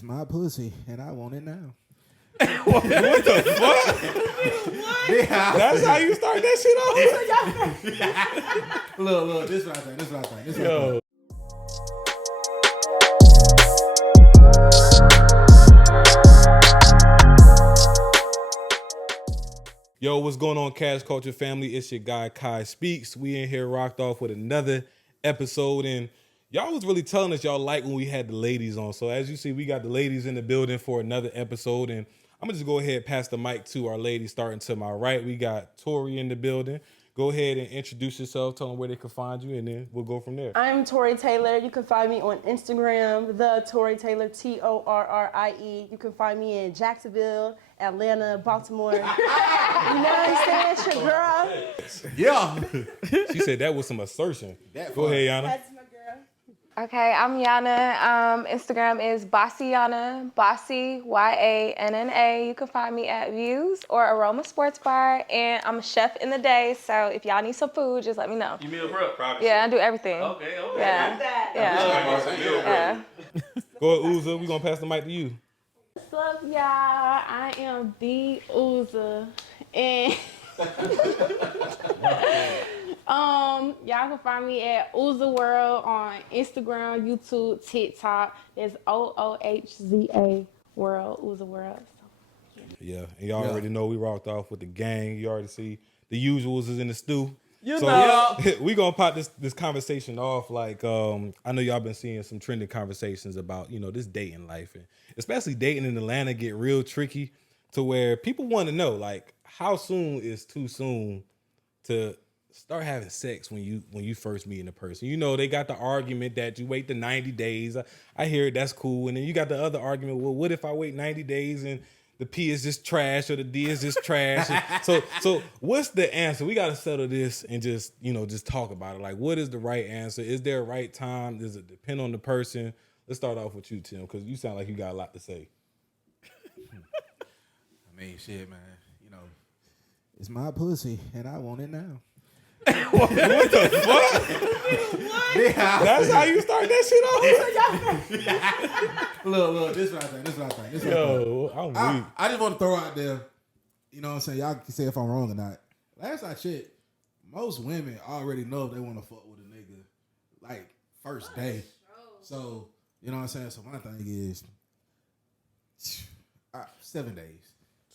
It's my pussy, and I want it now. What the fuck? Yeah. That's how you start that shit off? Look, this is what I think. This is what I think. Yo. Yo, what's going on, Cash Culture family? It's your guy, Kai Speaks. We in here rocked off with another episode, and y'all was really telling us y'all like when we had the ladies on. So as you see, we got the ladies in the building for another episode, and I'm gonna just go ahead and pass the mic to our ladies. Starting to my right, we got Tori in the building. Go ahead and introduce yourself, tell them where they can find you, and then we'll go from there. I'm Tori Taylor. You can find me on Instagram, the Tori Taylor, Torrie. You can find me in Jacksonville, Atlanta, Baltimore. You know what I'm saying? It's your girl. Yeah. She said that was some assertion. Go ahead, Yana. That's my girl. Okay, I'm Yana. Instagram is Bossy-Yana, Bossy, Yanna. You can find me at Views or Aroma Sports Bar, and I'm a chef in the day, so if y'all need some food, just let me know. You meal prep, probably. Yeah, I do everything. Okay. Yeah. Yeah. Go ahead, Uza. We're gonna pass the mic to you. What's up, y'all? I am the Uza, and y'all can find me at Uza World on Instagram, YouTube, TikTok. It's OOHZA World, Uza World. Yeah, and y'all already know we rocked off with the gang. You already see the usuals is in the stew. We gonna pop this conversation off. Like, I know y'all been seeing some trending conversations about, this dating life, and especially dating in Atlanta get real tricky to where people want to know, like, how soon is too soon to start having sex when you first meet a person. They got the argument that you wait the 90 days. I hear it, that's cool. And then you got the other argument, well, what if I wait 90 days and the P is just trash or the D is just trash? So what's the answer? We got to settle this and just talk about it. Like, what is the right answer? Is there a right time? Does it depend on the person? Let's start off with you, Tim, because you sound like you got a lot to say. I mean, shit, man. It's my pussy, and I want it now. What the fuck? Yeah. That's how you start that shit off? Look, this is what I think. Yo, I'm weak. I just want to throw out there, you know what I'm saying? Y'all can say if I'm wrong or not. Last I checked, most women already know if they want to fuck with a nigga, like, first day. So, you know what I'm saying? So my thing is 7 days.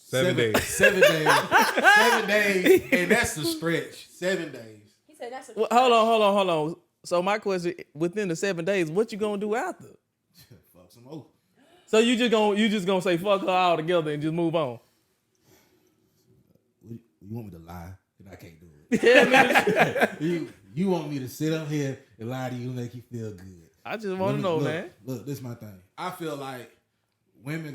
7 days. 7 days. 7 days, and that's the stretch. 7 days. He said that's a Well, hold on. So my question: within the 7 days, what you gonna do after? Fuck some more. So you just gonna say fuck her all together and just move on? You want me to lie, and I can't do it. Yeah, you want me to sit up here and lie to you and make you feel good. I just want to know, man. Look, this is my thing. I feel like women,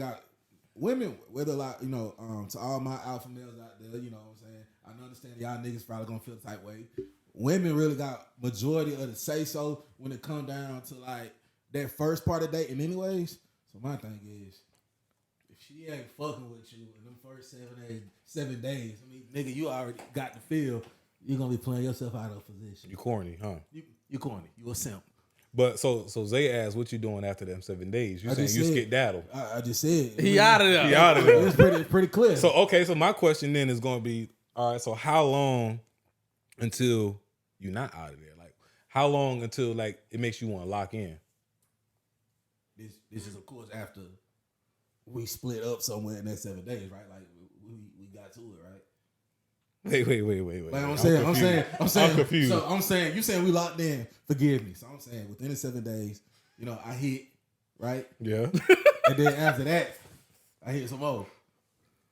whether like, to all my alpha males out there, you know what I'm saying? I understand y'all niggas probably gonna feel the type way. Women really got majority of the say so when it come down to like that first part of dating anyways. So my thing is, if she ain't fucking with you in them first 7 days, I mean, nigga, you already got the feel, you're gonna be playing yourself out of position. You corny, huh? You corny. You a simp. But so Zay asked, what you doing after them 7 days? You saying you skedaddle. I just said. He out of there. He out of there. It's pretty clear. So my question then is going to be, all right, so how long until you're not out of there? Like, how long until, like, it makes you want to lock in? This is, of course, after we split up somewhere in that 7 days, right? Like, we got to it, right? Wait. Like I'm saying. I'm confused. So I'm saying, you saying we locked in, forgive me. So I'm saying within the 7 days, I hit, right? Yeah. And then after that, I hit some more,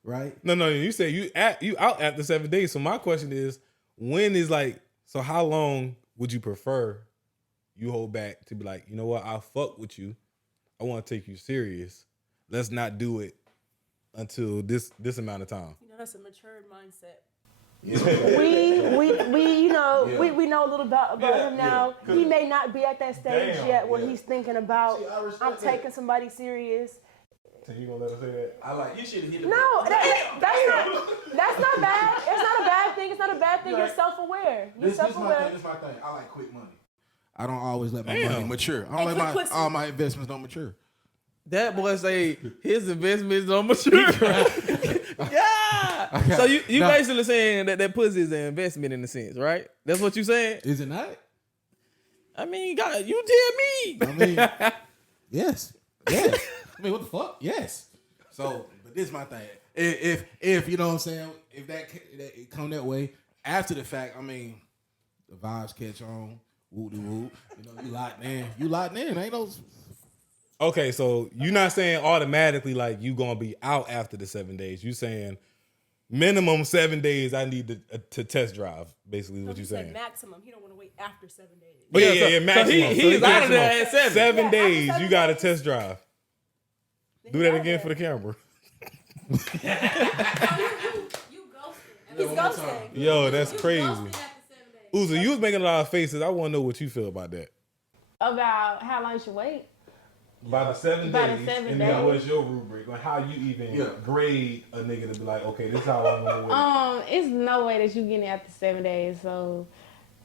right? No, you said you out after 7 days. So my question is, when is like, so how long would you prefer you hold back to be like, you know what, I'll fuck with you. I want to take you serious. Let's not do it until this amount of time. That's a mature mindset. We know a little about him now. He may not be at that stage yet where he's thinking about, I'm taking somebody serious. So you gonna let us say that? I like, you should have hit the No, that's not bad. It's not a bad thing. It's not a bad thing. You're self-aware. You're self-aware. This is my thing. I like quick money. I don't always let my money mature. I don't let all my investments don't mature. That boy say his investment is on mature. Yeah. Okay. So you Now- basically saying that pussy is an investment in a sense, right? That's what you saying? Is it not? I mean, God, you tell me. I mean, yes. Yes. I mean, what the fuck? Yes. So, but this is my thing. If you know what I'm saying, if that it come that way after the fact, I mean, the vibes catch on, whoop de whoop. You know, you locked in. You locked in. Ain't no. Okay, so you're not saying automatically like you gonna be out after the 7 days. You saying minimum 7 days. I need to test drive. Basically, is what He you said saying. maximum. He don't want to wait after 7 days. But yeah, so maximum. he's out of there maximum. at 7. 7 Yeah, days. after You 7 got to days. test drive. Do that again for the camera. You ghosting. He's ghosting. Yo, that's crazy. Ghosting after 7 days. Uzi, you was making a lot of faces. I want to know what you feel about that. About how long you should wait. By the 7 By the days, 7 and then days. what's your rubric? Like how you even grade a nigga to be like, okay, this is how I'm gonna wait. It's no way that you getting it after 7 days, so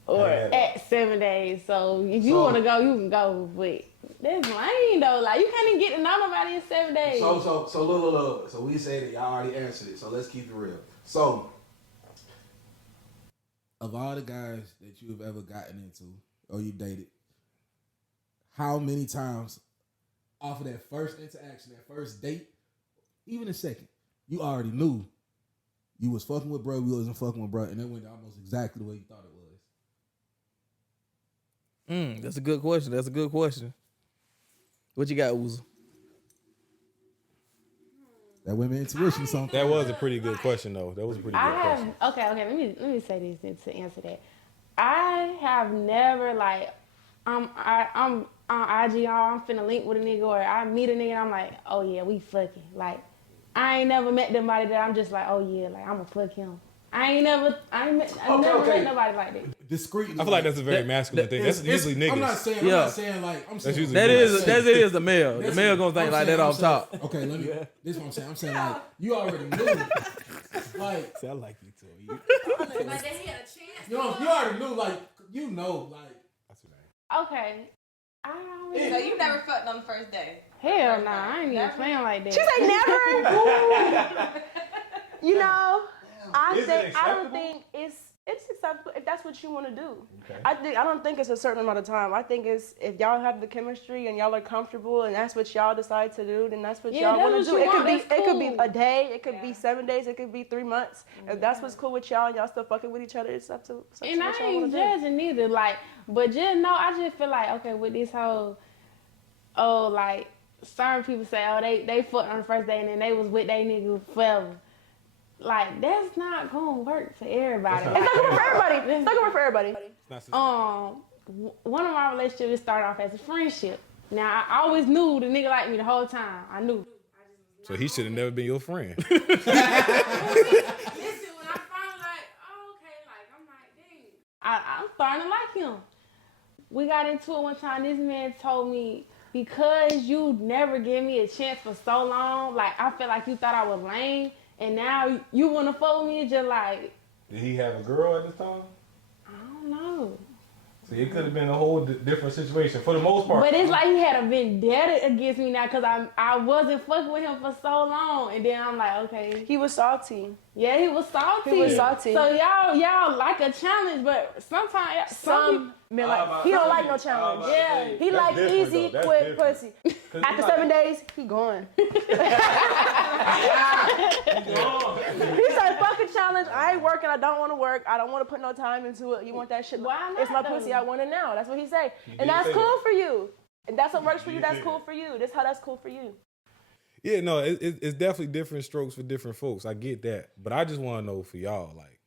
or Yeah. at 7 days. So if you So- want to go, you can go. But that's lame though. Like you can't even get to know nobody in 7 days. So look. So we say that y'all already answered it. So let's keep it real. So, of all the guys that you have ever gotten into or you dated, how many times off of that first interaction, that first date, even a second, you already knew you was fucking with bro, you wasn't fucking with bro, and it went almost exactly the way you thought it was? That's a good question. That's a good question. What you got, Uzi? That women intuition something. That was a pretty good question, though. That was a pretty good question. Okay. Let me say this then to answer that. I have never like I'm on IG, I'm finna link with a nigga, or I meet a nigga and I'm like, oh yeah, we fucking. Like I ain't never met somebody that I'm just like, oh yeah, like I'ma fuck him. I never met nobody like that. Discreetly. I feel like that's a very masculine thing. That's usually niggas. I'm not saying like I'm saying usually That niggas. is the male. The male gonna think like that off top. Okay, let me. This is what I'm saying. I'm saying like you already knew. Like See, I like you too. Like that he had a chance. you already knew. Like you know. Like Okay. So you never fucked on the first day. Hell nah, I ain't even playing like that. She say never. You know, I Is it don't acceptable? think it's acceptable if that's what you want to do. I don't think it's a certain amount of time. I think it's if y'all have the chemistry and y'all are comfortable and that's what y'all decide to do, then that's what Yeah, y'all want that's to what do. you want. That's It could be cool. a day, it could be 7 days, it could be 3 months. If that's what's cool with y'all and y'all still fucking with each other, it's up to And what I y'all ain't want to do. judging neither. Like, but just know, I just feel like, okay, with this whole, like, certain people say, oh, they fucked on the first day and then they was with they nigga forever. Like, that's not gonna work for everybody. It's not gonna work for everybody. It's not gonna work for everybody. One of my relationships started off as a friendship. Now, I always knew the nigga liked me the whole time. I knew. So he should have never been your friend. Listen, when I finally like, oh, okay, like, I'm like, dang. I'm starting to like him. We got into it one time. This man told me, because you never gave me a chance for so long, like, I feel like you thought I was lame, and now you want to fuck with me. It's just like, Did he have a girl at this time? I don't know. See, it could have been a whole different situation for the most part. But it's like he had a vendetta against me now because I wasn't fucking with him for so long. And then I'm like, okay. He was salty. Yeah, he was salty. He was salty. So y'all like a challenge, but sometimes Some men like he don't like no challenge. Yeah. He like different, easy, though. That's quick different. pussy. After 7 days, he gone. He said, "Fuck a challenge. I ain't working. I don't want to work. I don't want to put no time into it. You want that shit? Why not, It's my though? pussy. I want it now." That's what he say, and did that's say cool that. for you. And that's what works for you. did That's say cool that. for you. This how that's cool for you. Yeah, no, it's definitely different strokes for different folks. I get that, but I just want to know for y'all, like,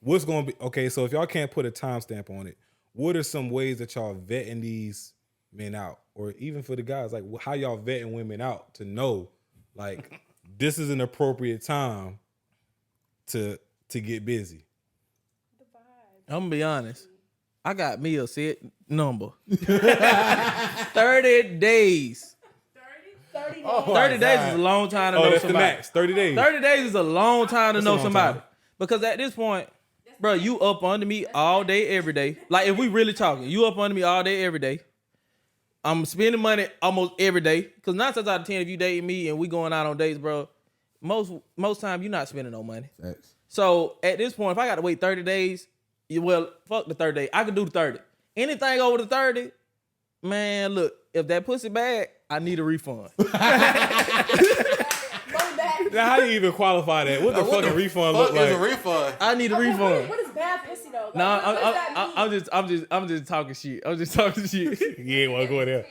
what's going to be okay? So if y'all can't put a timestamp on it, what are some ways that y'all vetting these men out, or even for the guys, like how y'all vetting women out to know, like, this is an appropriate time to get busy. I'm gonna be honest. I got me a set number. 30 days. 30 days. 30 days is a long time to Oh, know that's the somebody. max. 30 days. 30 days is a long time to That's a know long somebody. time. Because at this point, bro, you up under me all day, every day. Like, if we really talking, you up under me all day, every day. I'm spending money almost every day. Cause 9 times out of 10, if you date me and we going out on dates, bro, most time you're not spending no money. Facts. So at this point, if I got to wait 30 days, well, fuck the 30 day. I can do the 30. Anything over the 30, man, look, if that pussy bad, I need a refund. Now, how do you even qualify that? What the fucking refund look like? Is a refund? I need a refund. What is bad pussy though? Like, No, what does that mean? I'm just talking shit. I'm just talking shit. You ain't want to go there.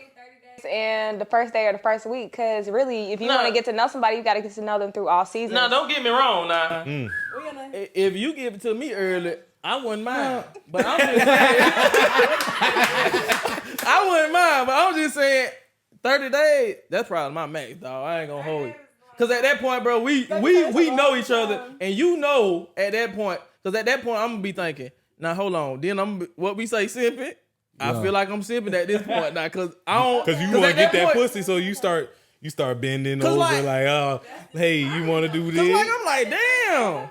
And the first day or the first week, because really, if you Nah. want to get to know somebody, you got to get to know them through all seasons. Now, don't get me wrong. Now, We're gonna. if you give it to me early, I wouldn't mind. But I'm just saying, I wouldn't mind. But I'm just saying, 30 days. That's probably my max, dog. I ain't gonna hold you. Cause at that point, bro, we know each other, and you know at that point. Cause at that point, I'm gonna be thinking, now hold on. Then what we say simping. I feel like I'm simping at this point now, cause I don't. Cause you want to at get that point- pussy, so you start bending over like, oh, hey, you want to do Cause this? like I'm like, damn.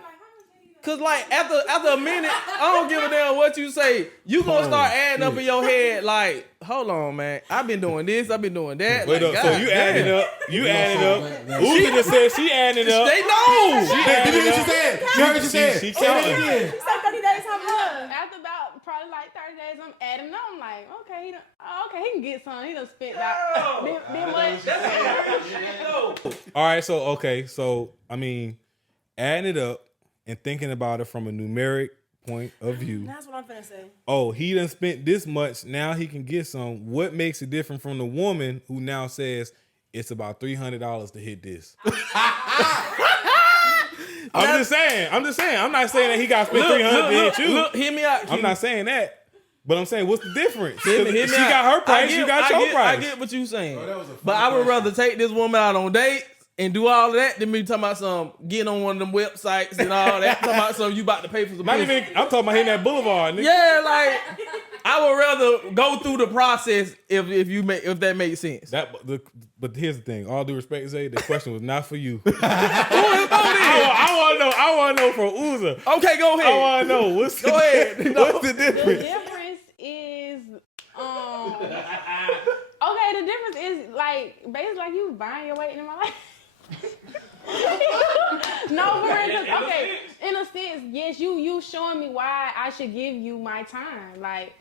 Cause like after a minute, I don't give a damn what you say. You gonna start adding up in your head like, hold on, man. I've been doing this, I've been doing that. Wait like, up, so God you damn. adding up. You adding up. Uzi just said she adding up. They know. She Did adding you hear what up. she said? You heard what she said? She Say counting. it again. She said 30 days. How much? After about probably like 30 days, I'm adding up. I'm like, okay, he can get some. He done spent about much. All right, so I mean, adding it up and thinking about it from a numeric point of view. That's what I'm finna say. Oh, he done spent this much. Now he can get some. What makes it different from the woman who now says it's about $300 to hit this? I'm just saying. I'm not saying that he got to spend 300 to hit you. Look, hear me out. I'm not saying that. But I'm saying, what's the difference? Hear me She out. got her price, I you got your price. I get what you saying. that was a fun But I would question. rather take this woman out on dates and do all of that than me talking about some getting on one of them websites and all that. Talking about some you about to pay for some Not pussy. even, I'm talking about hitting that boulevard, nigga. Yeah, like I would rather go through the process if that makes sense. But here's the thing. All due respect, Zay, the question was not for you. Who is I want to know from Uza. Okay, go ahead. I want to know what's Go ahead. What's the The difference? difference is, okay, the difference is like basically like you buying your weight in my life. No, for real, 'cause, okay, in a sense, yes, you showing me why I should give you my time. Like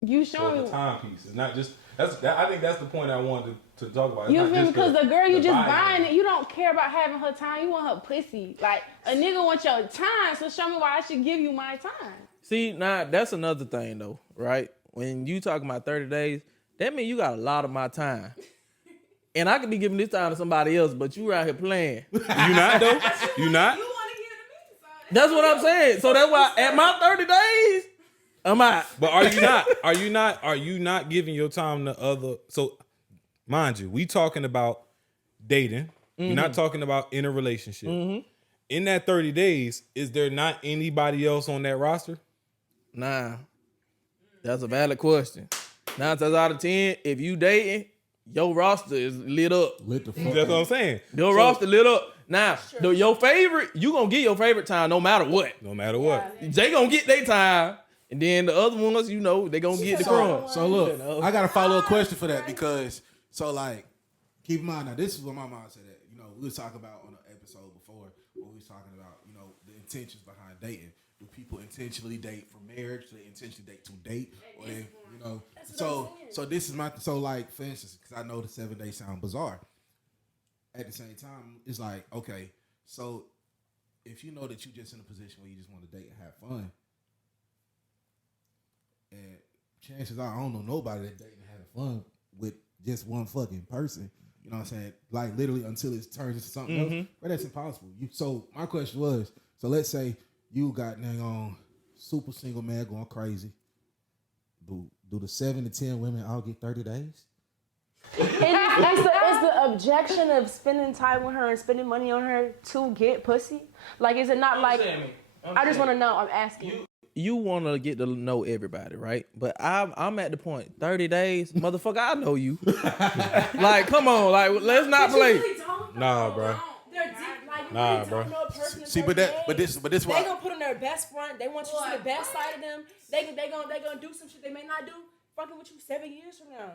you showing me. Timepiece. It's not just I think that's the point I wanted to talk about. It's You not feel me? just Because the girl you just buying buying it, you don't care about having her time. You want her pussy. Like a nigga wants your time, so show me why I should give you my time. See, now that's another thing though, right? When you talking about 30 days, that means you got a lot of my time. And I could be giving this time to somebody else, but you out here playing. You not though? You not? You want to hear the me, so That's what I'm saying. So that's why at my 30 days, I'm out. But are you not giving your time to other? So, mind you, we talking about dating. We're not talking about in a relationship. In that 30 days, is there not anybody else on that roster? Nah, that's a valid question. 9 times out of 10, if you dating, your roster is lit up. Lit the fuck That's what up. I'm saying. Your roster lit up. Now, your favorite, you gonna get your favorite time no matter what. No matter what. They gonna get their time, and then the other ones, they gonna get the crumbs. So look, I got a follow-up question for that because like keep in mind now this is what my mom said that we was talking about on an episode before where we was talking about the intentions behind dating. Do people intentionally date for marriage? Do they intentionally date to date? Or they, so this is like for instance, because I know the 7 days sound bizarre. At the same time, it's like okay, so if you know that you're just in a position where you just want to date and have fun, and chances are I don't know nobody that dating and having fun with just one fucking person. You know what I'm saying? Like literally until it turns into something else. But that's impossible. So my question was, so let's say you got dang on super single man going crazy. Do the 7 to 10 women all get 30 days? Is the objection of spending time with her and spending money on her to get pussy? Like, is it not like? I just want to know. I'm asking. You want to get to know everybody, right? But I'm at the point, 30 days, motherfucker, I know you. Like, come on, like, let's not play. Nah, bro. they're deep. Like, you Nah, really bro. don't know a person in See, 30 but this days. why They gonna put on their best front. They want you to see the best side of them. They gonna do some shit they may not do. fucking with you 7 years from now?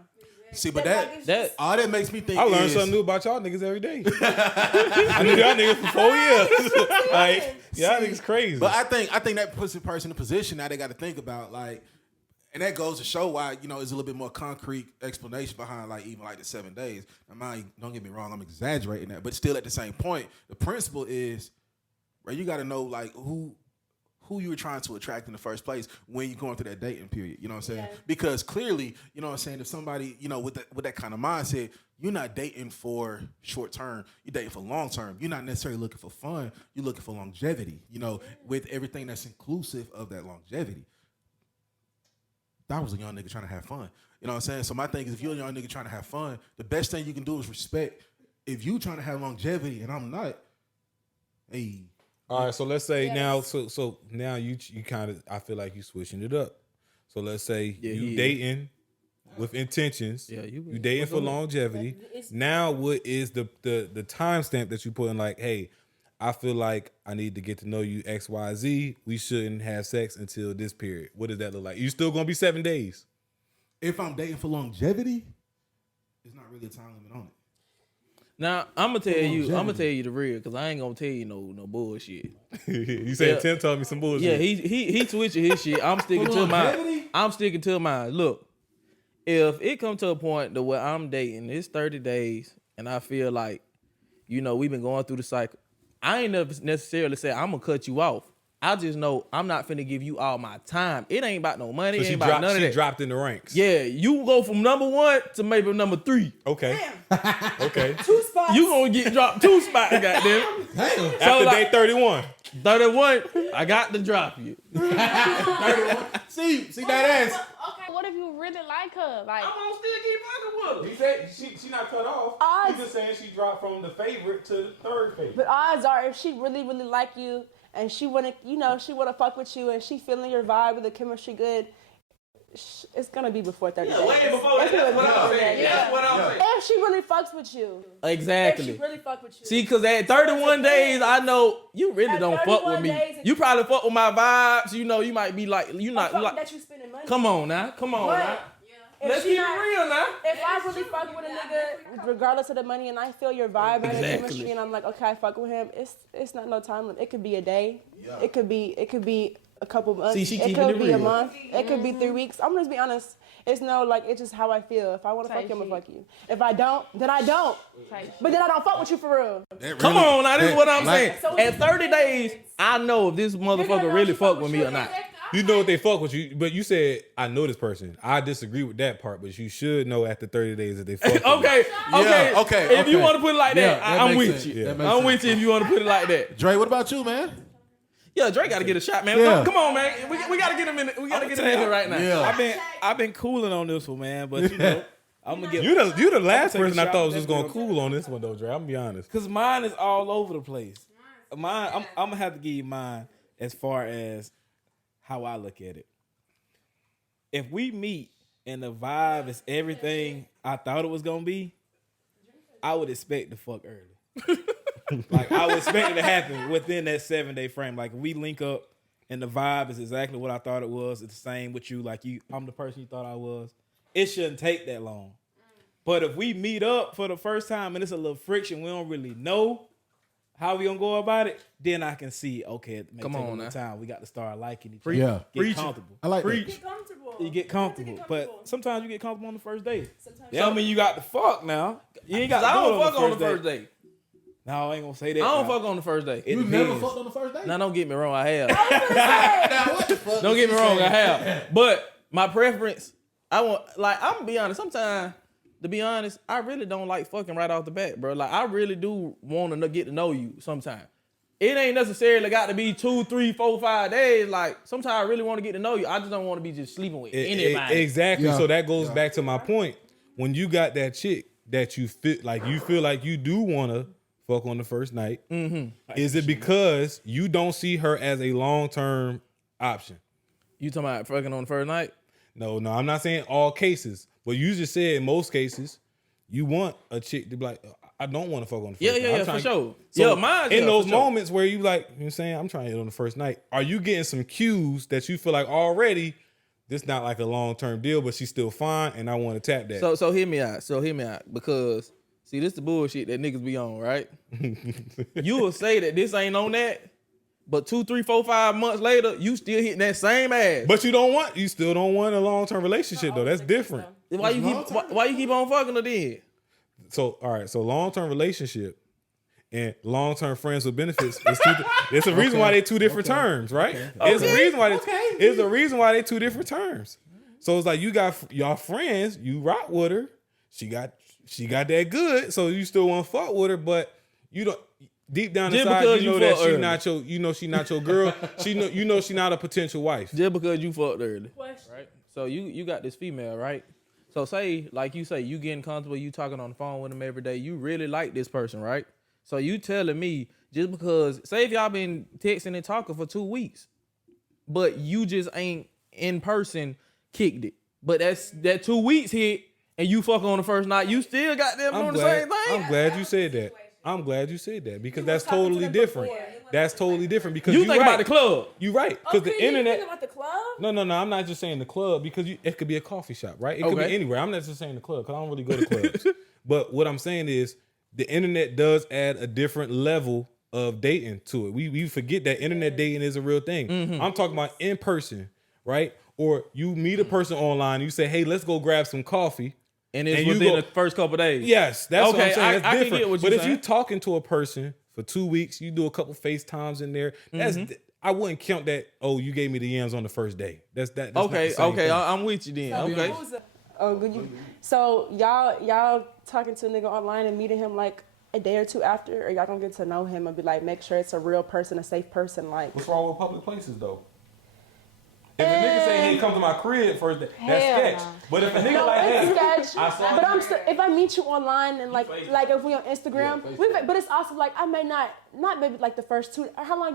See, but Like, it's that just- all that makes me think I learn is, something new about y'all niggas every day. I knew y'all niggas for 4 years. Like, y'all niggas crazy. But I think that puts a person in a position now they got to think about like, and that goes to show why there's a little bit more concrete explanation behind like even like the 7 days. Now, don't get me wrong, I'm exaggerating that, but still at the same point, the principle is, right? You got to know like who you were trying to attract in the first place when you're going through that dating period. You know what I'm saying? Yeah. Because clearly, you know what I'm saying, if somebody, with that kind of mindset, you're not dating for short term, you're dating for long term. You're not necessarily looking for fun, you're looking for longevity, with everything that's inclusive of that longevity. That was a young nigga trying to have fun. You know what I'm saying? So my thing is, if you're a young nigga trying to have fun, the best thing you can do is respect. If you trying to have longevity and I'm not, hey. All right, so let's say now, so now you kind of, I feel like you switching it up. So let's say you dating with intentions. Yeah, you dating for longevity. Now, what is the timestamp that you put in? Like, hey, I feel like I need to get to know you X, Y, Z. We shouldn't have sex until this period. What does that look like? You still gonna be 7 days? If I'm dating for longevity, it's not really a time limit on it. Now I'm gonna tell you the real, because I ain't gonna tell you no bullshit. You said Tim told me some bullshit. Yeah, he switching his shit. I'm sticking to mine. I'm sticking to mine. Look, if it come to a point to where I'm dating, it's 30 days, and I feel like, we've been going through the cycle. I ain't never necessarily say I'm gonna cut you off. I just know I'm not finna give you all my time. It ain't about no money. So it ain't about none of that. She dropped in the ranks. Yeah, you go from number 1 to maybe number 3. Okay. Okay. 2 spots. You gonna get dropped 2 spots, goddamn. Damn. After like- day 31. 31, I got to drop you. See that ass. Okay, what if you really like her? Like, gonna still keep fucking with her. He said she not cut off. Odds- He's just saying she dropped from the favorite to the third favorite. But odds are, if she really, really like you and she wanna, she wanna fuck with you and she feeling your vibe and the chemistry good, it's gonna be before 30 days. Way before that. It's gonna That's be what before I'm that, saying. yeah. That's what I'm saying. If she really fucks with you. Exactly. If she really fuck with you. See, because at 31 days, I know you really At don't fuck 31 with me. days, You probably fuck with my vibes. You might be like, you I'm not fucking like. that you spending money. Come on now. Come on But now. if Let's she keep it not- real now. If I really fuck with a nigga, regardless of the money, and I feel your vibe and the Exactly. chemistry, and I'm like, okay, I fuck with him. It's not no time limit. It could be a day. It could be a couple months. See, she it keeping could it be a real. month. It could be 3 weeks. I'm gonna just be honest. It's it's just how I feel. If I want to fuck you, I'm gonna fuck you. If I don't, then I don't. But then I don't fuck with you for real. Come on now. This is what I'm saying. So At 30 days, I know if this motherfucker really fuck with me or not. You know what they fuck with you, but you said I know this person. I disagree with that part, but you should know after 30 days that they fuck with you. Okay. okay, If you okay. want to put it like that, Yeah, that I'm makes with sense. you. Yeah, that makes I'm sense. with you if you want to put it like that. Dre, what about you, man? Yeah, Drake got to get a shot, man. Yeah. Come on, man. We got to get him in. We got to get him in here right now. Yeah. I've been cooling on this one, man. But I'm gonna get You the last take a person I shot thought with was just that gonna girl. cool on this one though, Dre. I'm gonna be honest. because mine is all over the place. Mine, I'm gonna have to give you mine as far as how I look at it. If we meet and the vibe is everything I thought it was gonna be, I would expect to fuck early. Like I would expect it to happen within that 7-day frame. Like if we link up and the vibe is exactly what I thought it was, it's the same with you. Like I'm the person you thought I was. It shouldn't take that long. But if we meet up for the first time and it's a little friction, we don't really know how we gonna go about it, then I can see, okay, it may Come take on a little now. time. We got to start liking each other. Yeah. Get comfortable. I like that. Get comfortable. You get comfortable. But sometimes you get comfortable on the first date. Sometimes Yeah, I mean you got to fuck now. You ain't got to I do it don't fuck on the first date. day. No, I ain't gonna say that. I don't now. fuck on the first day. It You never depends. fucked on the first date? Now, don't get me wrong. I have. Now, what the fuck? Don't get me wrong. I have. But my preference, I'm gonna be honest. Sometimes, to be honest, I really don't like fucking right off the bat, bro. Like I really do want to get to know you. Sometimes it ain't necessarily got to be 2, 3, 4, 5 days. Like sometimes I really want to get to know you. I just don't want to be just sleeping with anybody. Exactly. Yeah. So that goes back to my point. When you got that chick that you feel like you do want to fuck on the first night, is it because you don't see her as a long-term option? You talking about fucking on the first night? No, I'm not saying all cases, but you just said in most cases, you want a chick to be like, I don't want to fuck on the first night. I'm For trying- sure. So Mine. in those for sure. moments where you like, you know what I'm saying, I'm trying to hit on the first night, are you getting some cues that you feel like already this not like a long-term deal, but she's still fine, and I want to tap that. So hear me out. Because see, this the bullshit that niggas be on, right? You will say that this ain't on that, but 2, 3, 4, 5 months later, you still hitting that same ass. But you still don't want a long-term relationship though. That's different. Why you keep on fucking her then? So all right, so long-term relationship and long-term friends with benefits it's a reason why they two different terms, right? It's a reason why it's a reason why they two different terms. So it's like you got y'all friends, you rock with her, she got that good, so you still want to fuck with her, but you don't. Deep down inside, you know that she not your girl. She not a potential wife. Just because you fucked early, right? So you got this female, right? So say, like you say, you getting comfortable, you talking on the phone with them every day. You really like this person, right? So you telling me just because, say if y'all been texting and talking for 2 weeks, but you just ain't in person kicked it. But that 2 weeks hit and you fuck on the first night, you still got them doing the same thing. I'm glad you said that. I'm glad you said that because that's totally different. That's totally different because you think about the club. You right because the internet. You think about the club? No. I'm not just saying the club because it could be a coffee shop, right? It could be anywhere. I'm not just saying the club because I don't really go to clubs. But what I'm saying is the internet does add a different level of dating to it. We forget that internet dating is a real thing. Mm-hmm. I'm talking about in person, right? Or you meet a person online, you say, hey, let's go grab some coffee. And it's within the first couple of days. Yes, that's what I'm saying. That's I different. can get what but you're if saying. you talking to a person for 2 weeks, you do a couple FaceTimes in there. That's I wouldn't count that. Oh, you gave me the yams on the first day. That's okay. Not the same thing. I'm with you then. Okay. So y'all talking to a nigga online and meeting him like a day or two after, or y'all gonna get to know him and be like, make sure it's a real person, a safe person. Like, what's wrong with public places though? If a nigga say, hey, come to my crib first, that's sketch. But if a nigga if I meet you online and like if we on Instagram, but it's also like I may not maybe like the first 2. How long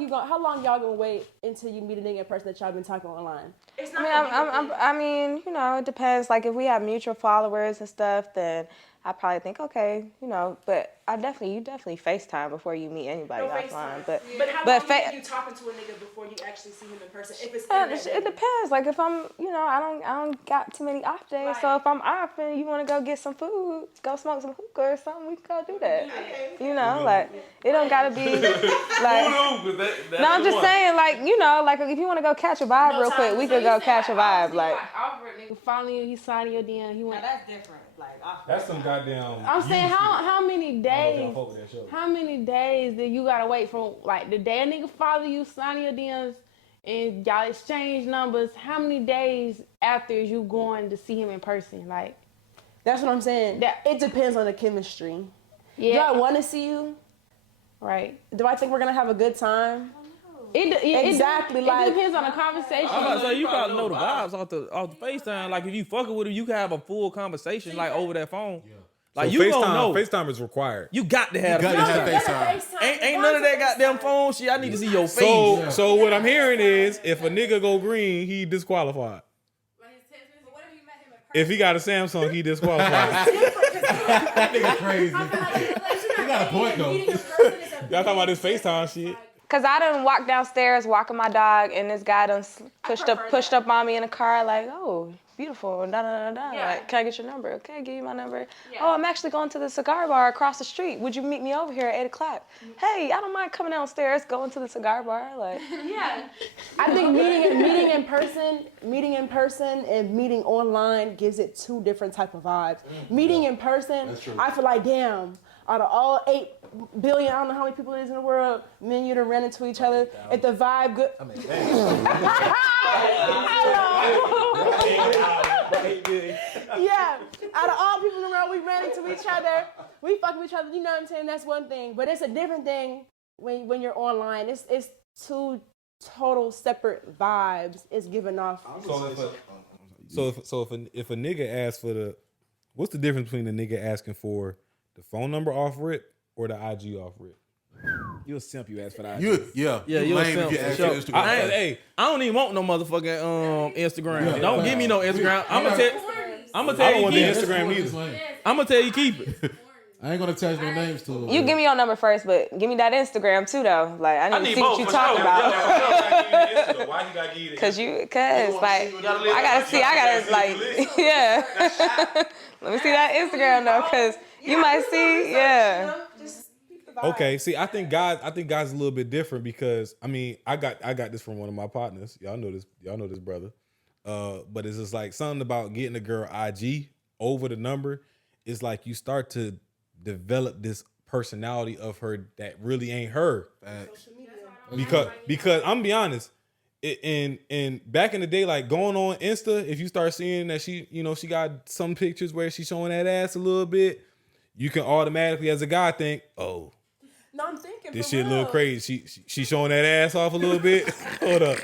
y'all gonna wait until you meet a nigga in person that y'all been talking online? I mean, you know, it depends. Like if we have mutual followers and stuff, then I probably think, okay, you know, but you definitely FaceTime before you meet anybody offline. But how long are you talking to a nigga before you actually see him in person? If it's it depends. Like if I'm, you know, I don't got too many off days. Right. So if I'm off and you want to go get some food, go smoke some hookah or something, we can go do that. Okay. You know, like it don't gotta be like. No, I'm just saying, like, you know, like if you want to go catch a vibe real quick, we could go catch a vibe. Like, Nigga following you, he signed your DM. He went. Now that's different. Like, that's some goddamn. I'm saying how many days? How many days did you gotta wait from like the day a nigga follow you, sign your DMs, and y'all exchange numbers? How many days after is you going to see him in person? Like, that's what I'm saying. It depends on the chemistry. Yeah. Do I want to see you? Right. Do I think we're gonna have a good time? Exactly. It depends on the conversation. I'm about to say you probably know the vibes off the FaceTime. Like if you fucking with him, you can have a full conversation like over that phone. Yeah. Like so you gonna know. FaceTime is required. You got to have FaceTime. Ain't none of that goddamn phone shit. I need to see your face. So what I'm hearing is if a nigga go green, he disqualified. If he got a Samsung, he disqualified. That nigga crazy. You got a point though. Y'all talking about this FaceTime shit? Cause I done walked downstairs walking my dog, and this guy done pushed up on me in the car, like, oh, beautiful, da da da da. Yeah. Like, can I get your number? Okay, give you my number. Yeah. Oh, I'm actually going to the cigar bar across the street. Would you meet me over here at 8:00? Mm-hmm. Hey, I don't mind coming downstairs, going to the cigar bar. Like, yeah. I think meeting in person and meeting online gives it 2 different type of vibes. Meeting in person, I feel like, damn, out of all 8 billion, I don't know how many people it is in the world, me and you done ran into each other. If the vibe good. I mean, yeah, out of all people in the world, we ran into each other. We fuck with each other. You know what I'm saying? That's one thing. But it's a different thing when you're online. It's 2 total separate vibes. It's giving off. So if a nigga asks for what's the difference between a nigga asking for the phone number off rip or the IG off rip? You a simp, you ask for that. You a simp. I don't even want no motherfucking Instagram. Yeah, don't give me no Instagram. I'm gonna tell you I don't want the Instagram either. I'm gonna tell you keep it. I ain't gonna touch no names to him. You give me your number first, but give me that Instagram too, though. Like I need to see what you talking about. Why you gotta give you Cause like I gotta like yeah. Let me see that Instagram though, cause you might see Okay, see, I think guys a little bit different because I mean I got this from one of my partners. Y'all know this brother. But it's just like something about getting a girl IG over the number. It's like you start to develop this personality of her that really ain't her. Because I'm gonna be honest, in back in the day, like going on Insta, if you start seeing that she got some pictures where she's showing that ass a little bit, you can automatically as a guy think, oh, No, I'm thinking this for shit a real. little crazy. She showing that ass off a little bit. Hold up.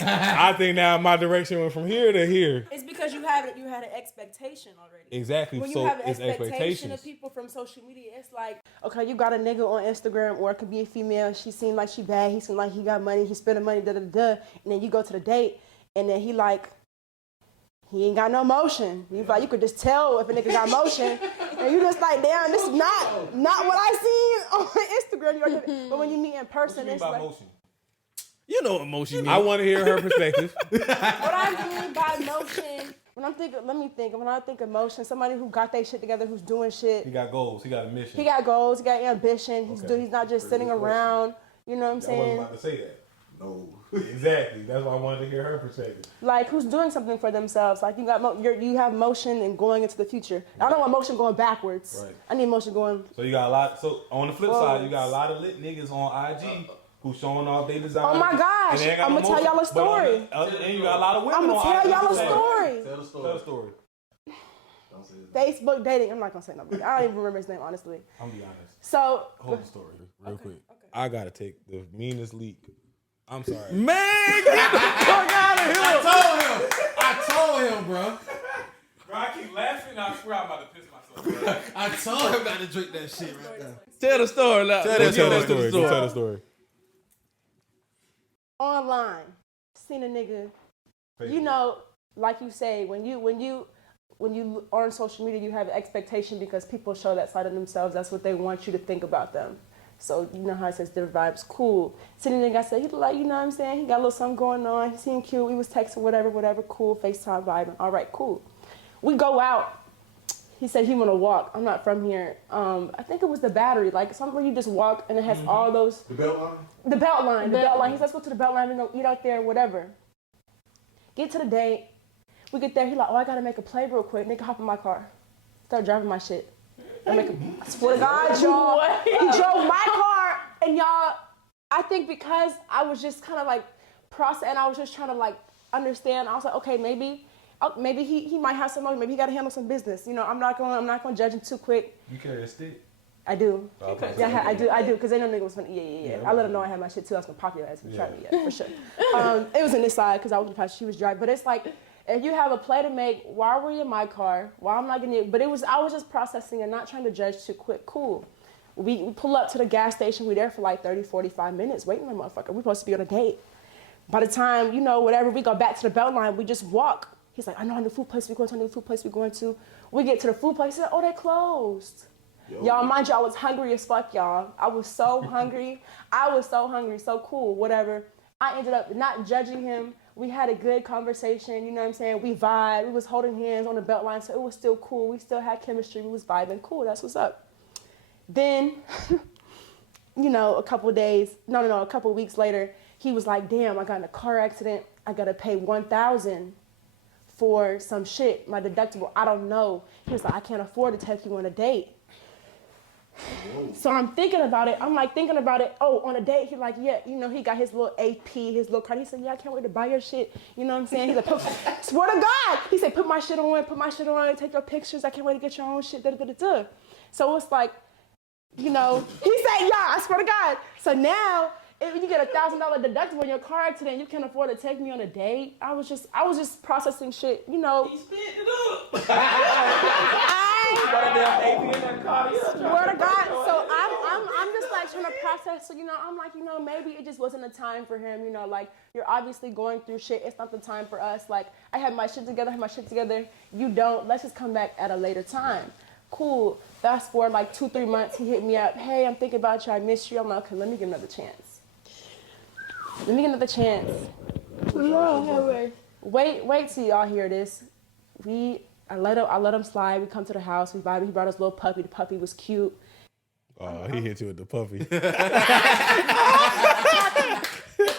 I think now my direction went from here to here. It's because you had an expectation already. Exactly. When you So have an it's expectation expectations. of people from social media, it's like, okay, you got a nigga on Instagram, or it could be a female. She seemed like she bad. He seemed like he got money. He spending money, and then you go to the date, and then he ain't got no motion. You could just tell if a nigga got motion, and you just like, damn, this is not what I seen on Instagram. But when you meet in person, it's like, motion? You know what motion means. I want to hear her perspective. what I mean by motion. When I think of motion, somebody who got their shit together, who's doing shit. He got goals. He got a mission. He got goals. He got ambition. He's not just sitting around. You know what I'm I saying? wasn't about to say that. No. Exactly. That's why I wanted to hear her perspective. Like who's doing something for themselves. Like you have motion and going into the future. I don't want motion going backwards. Right. I need motion going. So you got a lot. So on the flip side, you got a lot of lit niggas on IG who showing off their design. Oh my gosh! I'm gonna tell y'all a story. And you got a lot of women I'm gonna on tell IG. y'all a story. Tell the story. Facebook dating. I'm not gonna say nobody. I don't even remember his name honestly. I'm gonna be honest. So Hold the story real quick. Okay. I gotta take the meanest leak. I'm sorry. Man, get the fuck out of here! I told him, bro. Bro, I keep laughing. I swear I'm about to piss myself. Bro. I told him not to drink that shit right now. Tell the story. Look. Tell the story. online, seen a nigga. You know, like you say, when you are on social media, you have an expectation because people show that side of themselves. That's what they want you to think about them. So you know how it says their vibe's cool. Sitting there, I said he looked like, you know what I'm saying? He got a little something going on. He seemed cute. We was texting, whatever. Cool. FaceTime vibing. All right, cool. We go out. He said he want to walk. I'm not from here. I think it was the Battery, like somewhere you just walk and it has all those. The belt line? The belt line. He said, let's go to the belt line and go eat out there, whatever. Get to the date. We get there. He like, oh, I gotta make a play real quick. Nigga, hop in my car. Start driving my shit. I swear to God, y'all. He drove my car, and y'all, I think because I was just kind of like processing, and I was just trying to like understand. I was like, okay, maybe he might have some money. Maybe he got to handle some business. You know, I'm not going to judge him too quick. You carry a stick? I do. Okay. Yeah, I do. Because they know nigga was funny. Yeah. I let him know I had my shit too. I was gonna pop your ass. Try me, for sure. It was in this side because I was the she was driving. But it's like, if you have a play to make, why were you in my car? Why I'm not getting it? But I was just processing and not trying to judge too quick. Cool. We pull up to the gas station. We there for like 30, 45 minutes waiting on the motherfucker. We supposed to be on a date. By the time, whatever, we go back to the belt line, we just walk. He's like, I know a new food place we going to. We get to the food place. He said, oh, they closed. Y'all, mind you, I was hungry as fuck, y'all. I was so hungry. So cool, whatever. I ended up not judging him. We had a good conversation, you know what I'm saying? We vibed. We was holding hands on the belt line, so it was still cool. We still had chemistry. We was vibing. Cool, that's what's up. Then, a couple weeks later, he was like, damn, I got in a car accident. I got to pay $1,000 for some shit, my deductible. I don't know. He was like, I can't afford to take you on a date. So I'm thinking about it. Oh, on a date, he like, yeah, he got his little AP, his little card. He said, yeah, I can't wait to buy your shit. You know what I'm saying? He's like, swear to God. He said, put my shit on, take your pictures. I can't wait to get your own shit. So it's like, he said, yeah, I swear to God. So now, if you get $1,000 deductible in your car accident, you can't afford to take me on a date. I was just processing shit, He spent it up. Swear to God. So I'm just like trying to process. So I'm like, maybe it just wasn't a time for him. Like you're obviously going through shit. It's not the time for us. Like I have my shit together. You don't. Let's just come back at a later time. Cool. Fast forward like 2-3 months, he hit me up. Hey, I'm thinking about you. I miss you. I'm like, okay, let me give another chance. Let me get another chance. Wait till y'all hear this. I let him slide. We come to the house. We vibe. He brought us a little puppy. The puppy was cute. Oh, he hit you with the puppy. The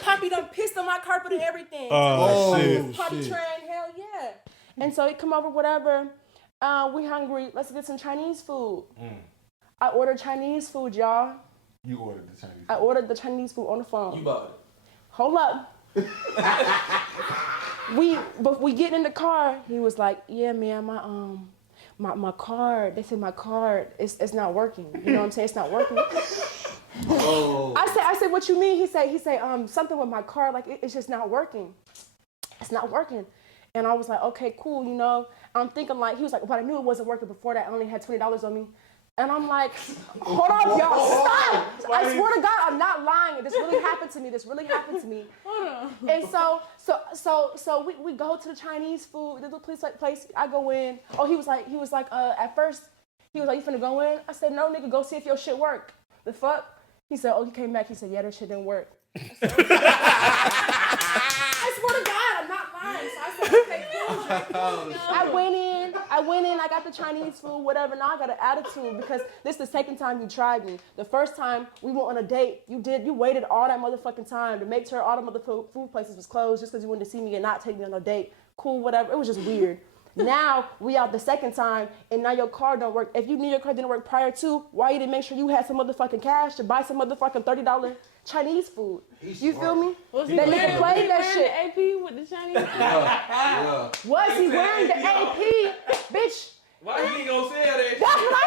puppy done pissed on my carpet and everything. Shit. Potty train, hell yeah. And so he come over, whatever. We hungry. Let's get some Chinese food. I ordered Chinese food, y'all. You ordered the Chinese food. I ordered the Chinese food on the phone. You bought it. Hold up. we get in the car. He was like, yeah, man, my card. They said my card it's not working. You know what I'm saying? It's not working. I said, what you mean? He said, something with my card, like it's just not working. It's not working. And I was like, okay, cool, you know. I'm thinking like, he was like, but I knew it wasn't working before that. I only had $20 on me. And I'm like, hold up, y'all, stop. I swear to God, I'm not lying. This really happened to me. Hold on. And so we go to the Chinese food, the place I go in. Oh, he was like, at first, he was like, you finna go in? I said, no, nigga, go see if your shit work. The fuck? He said, oh, he came back. He said, yeah, that shit didn't work. I swear to God, I'm not lying. So I said, okay, cool. I went in, I got the Chinese food, whatever. Now I got an attitude because this is the second time you tried me. The first time we went on a date, you waited all that motherfucking time to make sure all the food places was closed just because you wanted to see me and not take me on a date. Cool, whatever. It was just weird. Now we out the second time and now your car don't work. If you knew your car didn't work prior to, why you didn't make sure you had some motherfucking cash to buy some motherfucking $30 Chinese food? You feel me? Was that nigga played that shit. The AP with the Chinese food? Yeah. Was he wearing the AP? Bitch. Why you ain't gonna say that? That's what I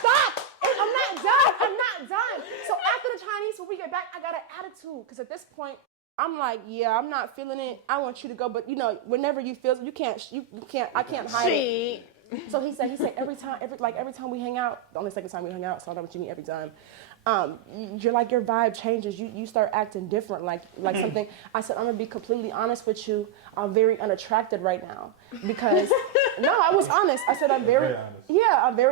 Stop. I'm not done. So after the Chinese food, we get back, I got an attitude. Because at this point, I'm like, yeah, I'm not feeling it. I want you to go, but you know, whenever you feel, I can't hide it. So he said every time we hang out, the only second time we hung out, so I know what you mean every time. Your vibe changes. You start acting different, like something. I said, I'm gonna be completely honest with you. I'm very unattracted right now because no, I was honest. I said I'm very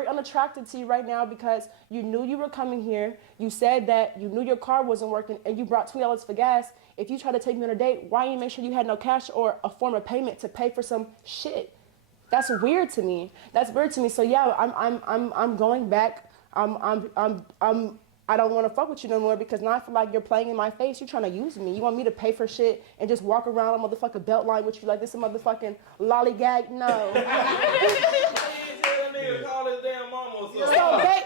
unattracted to you right now because you knew you were coming here. You said that you knew your car wasn't working and you brought $20 for gas. If you try to take me on a date, why didn't you make sure you had no cash or a form of payment to pay for some shit? That's weird to me. So yeah, I'm going back. I don't want to fuck with you no more because now I feel like you're playing in my face. You're trying to use me. You want me to pay for shit and just walk around a motherfucking belt line with you like this a motherfucking lollygag? No.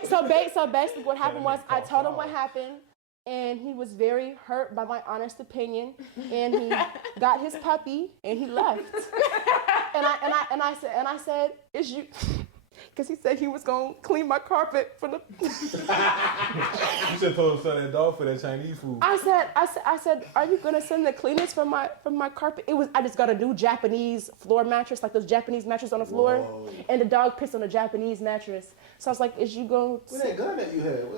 So basically what happened was I told him what happened and he was very hurt by my honest opinion and he got his puppy and he left. And I said, is you... Because he said he was going to clean my carpet for the... You should told him send that dog for that Chinese food. I said, are you going to send the cleaners for my carpet? I just got a new Japanese floor mattress, like those Japanese mattresses on the floor. Whoa. And the dog pissed on a Japanese mattress. So I was like, is you going to... What that gun that you had? So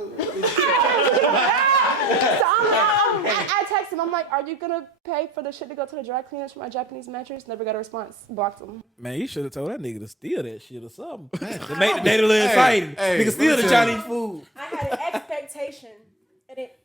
I texted him, I'm like, are you going to pay for the shit to go to the dry cleaners for my Japanese mattress? Never got a response. Blocked him. Man, you should have told that nigga to steal that shit or something. To make the date a little exciting. Nigga steal the Chinese food. I had an expectation. And it...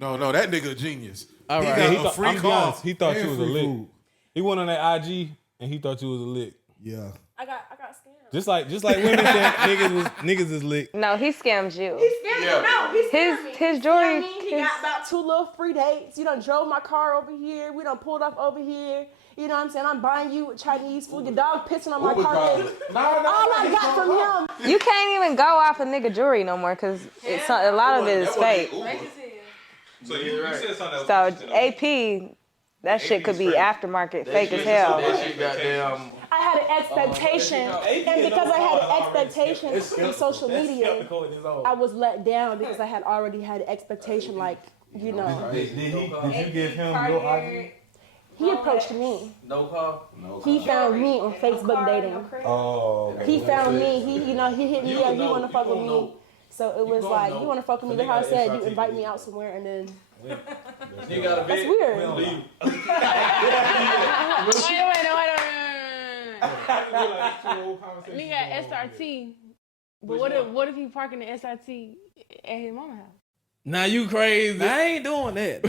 No, that nigga a genius. All right. He got a free car. He thought you was a lick. He went on that IG and he thought you was a lick. Yeah. I got scammed. Just like women think niggas is lick. No, he scammed you. He scammed me. No, he scammed me. His jewelry. He got about 2 little free dates. You done drove my car over here. We done pulled up over here. You know what I'm saying? I'm buying you Chinese food. Your dog pissing on my carpet. All I got from him. You can't even go off of nigga jewelry no more because a lot of it is fake. So you said something. So AP, that shit could be aftermarket, fake as hell. I had an expectation, and because I had an expectation in social media, I was let down because I had already had an expectation, like, you know. Did you give him your IG? He approached me. No call. He found me on Facebook dating. Oh. Okay. He found me. He hit me up. He want to fuck with me. So it was like, you want to fuck with me? That's how I said, you invite me out somewhere, and then. You got a That's big. weird. Wait. Nigga at SRT. But what if he parking the SRT at his mama house? Now you crazy. I ain't doing that.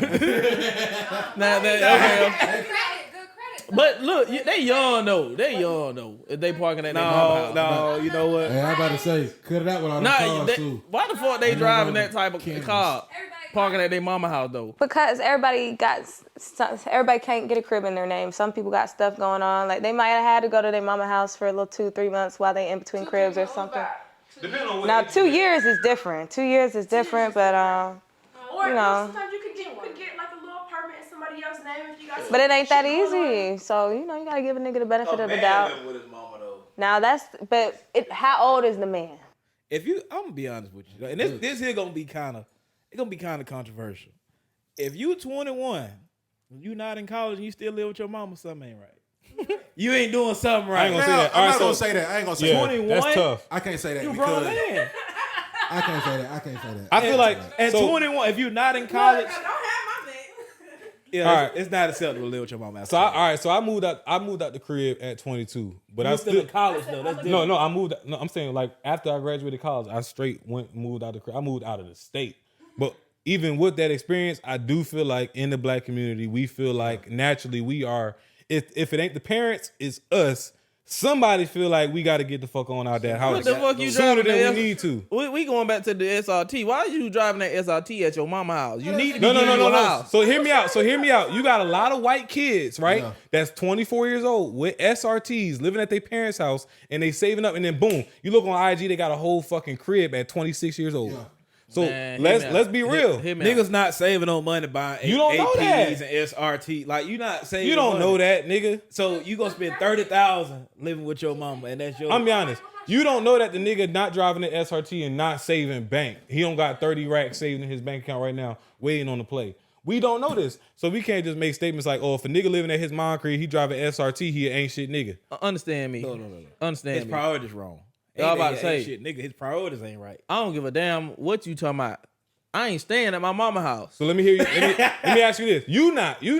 Now that okay. Good credit. But look, they young though. They young though. If they parking at their mama house. No, you know what? Hey, I about to say, cut it out with all the Nah, cars too. why the fuck they driving that type of car? Parking at their mama house though. Because everybody can't get a crib in their name. Some people got stuff going on. Like they might have had to go to their mama house for a little 2-3 months while they in between cribs or something. Now 2 years is different. 2 years is different, but Or you know. sometimes you could get like a little apartment in somebody else's name if you got. But it ain't that shit going on. easy. So you know you gotta give a nigga the benefit of the doubt. Now how old is the man? If you, I'm gonna be honest with you, and this here gonna be kind of controversial. If you 21, you not in college, and you still live with your mama, something ain't right. You ain't doing something right. I ain't gonna say that. I'm All not right, gonna so- say that. I ain't gonna say Yeah, that. 21? that's tough. I can't say that You grown because man. I can't say that. I can't say that. I feel like At so, 21, if you're not in college, Don't have my man. yeah, All right. it's not acceptable to live with your mama. So I moved out. I moved out the crib at 22, but I You still in college though. That's different. No, I moved. No, I'm saying like after I graduated college, I straight moved out the crib. I moved out of the state. But even with that experience, I do feel like in the black community, we feel like naturally we are. If it ain't the parents, it's us. Somebody feel like we got to get the fuck on out that house. What the fuck you sooner driving than there? we need to. We going back to the SRT. Why are you driving that SRT at your mama house? You need to be No. getting your house. So hear me out. You got a lot of white kids, right? Yeah. That's 24 years old with SRTs living at their parents' house and they saving up, and then boom, you look on IG, they got a whole fucking crib at 26 years old. Yeah. So Man, hear me out. let's be real. Hear me out. Niggas not saving no money buying You don't know APs that. and SRT. Like you not saving. You don't money. know that, nigga. So you gonna spend 30,000 living with your mama, and that's your. I'm be honest. You don't know that the nigga not driving the SRT and not saving bank. He don't got 30 racks saved in his bank account right now, waiting on the play. We don't know this. So we can't just make statements like, oh, if a nigga living at his mom crib, he driving SRT, he ain't shit nigga. Understand me. No. Understand His me. priorities wrong. Y'all about to say- shit, nigga. His priorities ain't right. I don't give a damn what you talking about. I ain't staying at my mama house. So let me hear you. Let me ask you this. You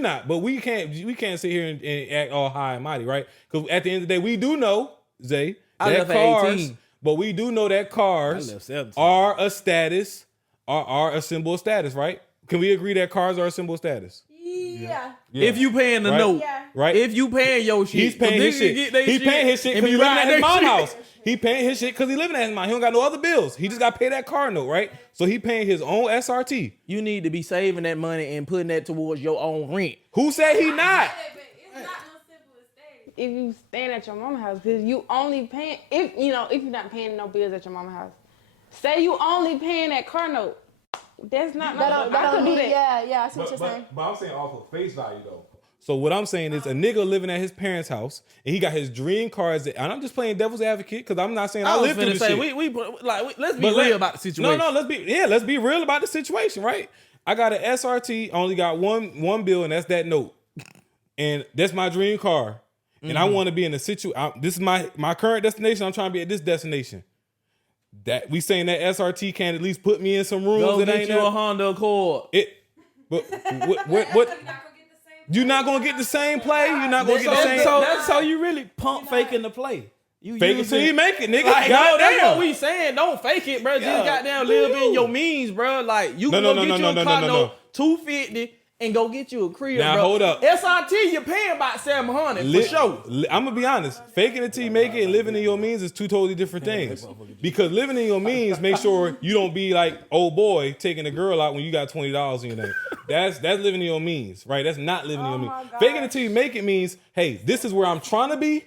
not, but we can't sit here and act all high and mighty, right? Because at the end of the day, we do know, Zay, I that left at cars, 18. but we do know that cars I left 17. are a status, are a symbol of status, right? Can we agree that cars are a symbol of status? Yeah. Yeah. If you paying the Right. note, Yeah. Right? if you paying your shit, He's paying his niggas shit. get they He paying his shit and because be he living at his riding mom's their house. He paying his shit because he living at his mom. He don't got no other bills. He just got to pay that car note, right? So he paying his own SRT. You need to be saving that money and putting that towards your own rent. Who said he not? It's not no simple as that. If you staying at your mama house, because you only paying if you're not paying no bills at your mama house. Say you only paying that car note. That's not. I could do that. Yeah, I see what you're saying. But I'm saying off of face value though. So what I'm saying is a nigga living at his parents' house and he got his dream cars. And I'm just playing devil's advocate because I'm not saying I I was live through finna this say shit. let's be But real about the situation. No, let's be real about the situation, right? I got an SRT, only got one bill, and that's that note. And that's my dream car. And I want to be in a situation. This is my current destination. I'm trying to be at this destination. That we saying that SRT can at least put me in some rooms Go that get ain't you never- a Honda Accord. But what? You're not gonna get the same play. You're not gonna get the same. So you really pump faking the play. You Fake it use till you make it, nigga. Like, no, that's Goddamn. what we saying. Don't fake it, bro. Yeah. Just goddamn live in your means, bro. Like you No, can no, go no, get no, you no, a no, car no, note, $250, and go get you a crib, Now, bro. hold up. SRT, you're paying about $700 for sure. I'm gonna be honest. Faking it till you make it and living in your means is two totally different things. Because living in your means, make sure you don't be like old boy taking a girl out when you got $20 in your name. That's living in your means, right? That's not living in your means. Faking it till you make it means, hey, this is where I'm trying to be,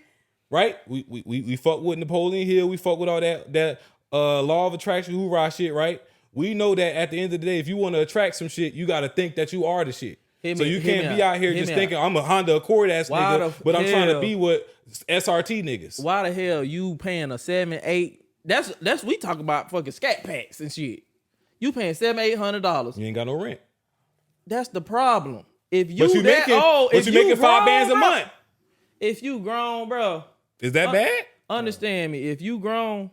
right? We fuck with Napoleon Hill. We fuck with all that law of attraction, hoorah shit, right? We know that at the end of the day, if you want to attract some shit, you got to think that you are the shit. So you can't be out here just thinking I'm a Honda Accord ass Why nigga, the but I'm trying to hell? be with SRT niggas. Why the hell you paying a 7-8? That's we talk about fucking scat packs and shit. You paying $700-$800. You ain't got no rent. That's the problem. If you But you that making, old, but if you making grown, $5 bands a bro, month. If you grown, bro, Is that bad? understand me. If you grown,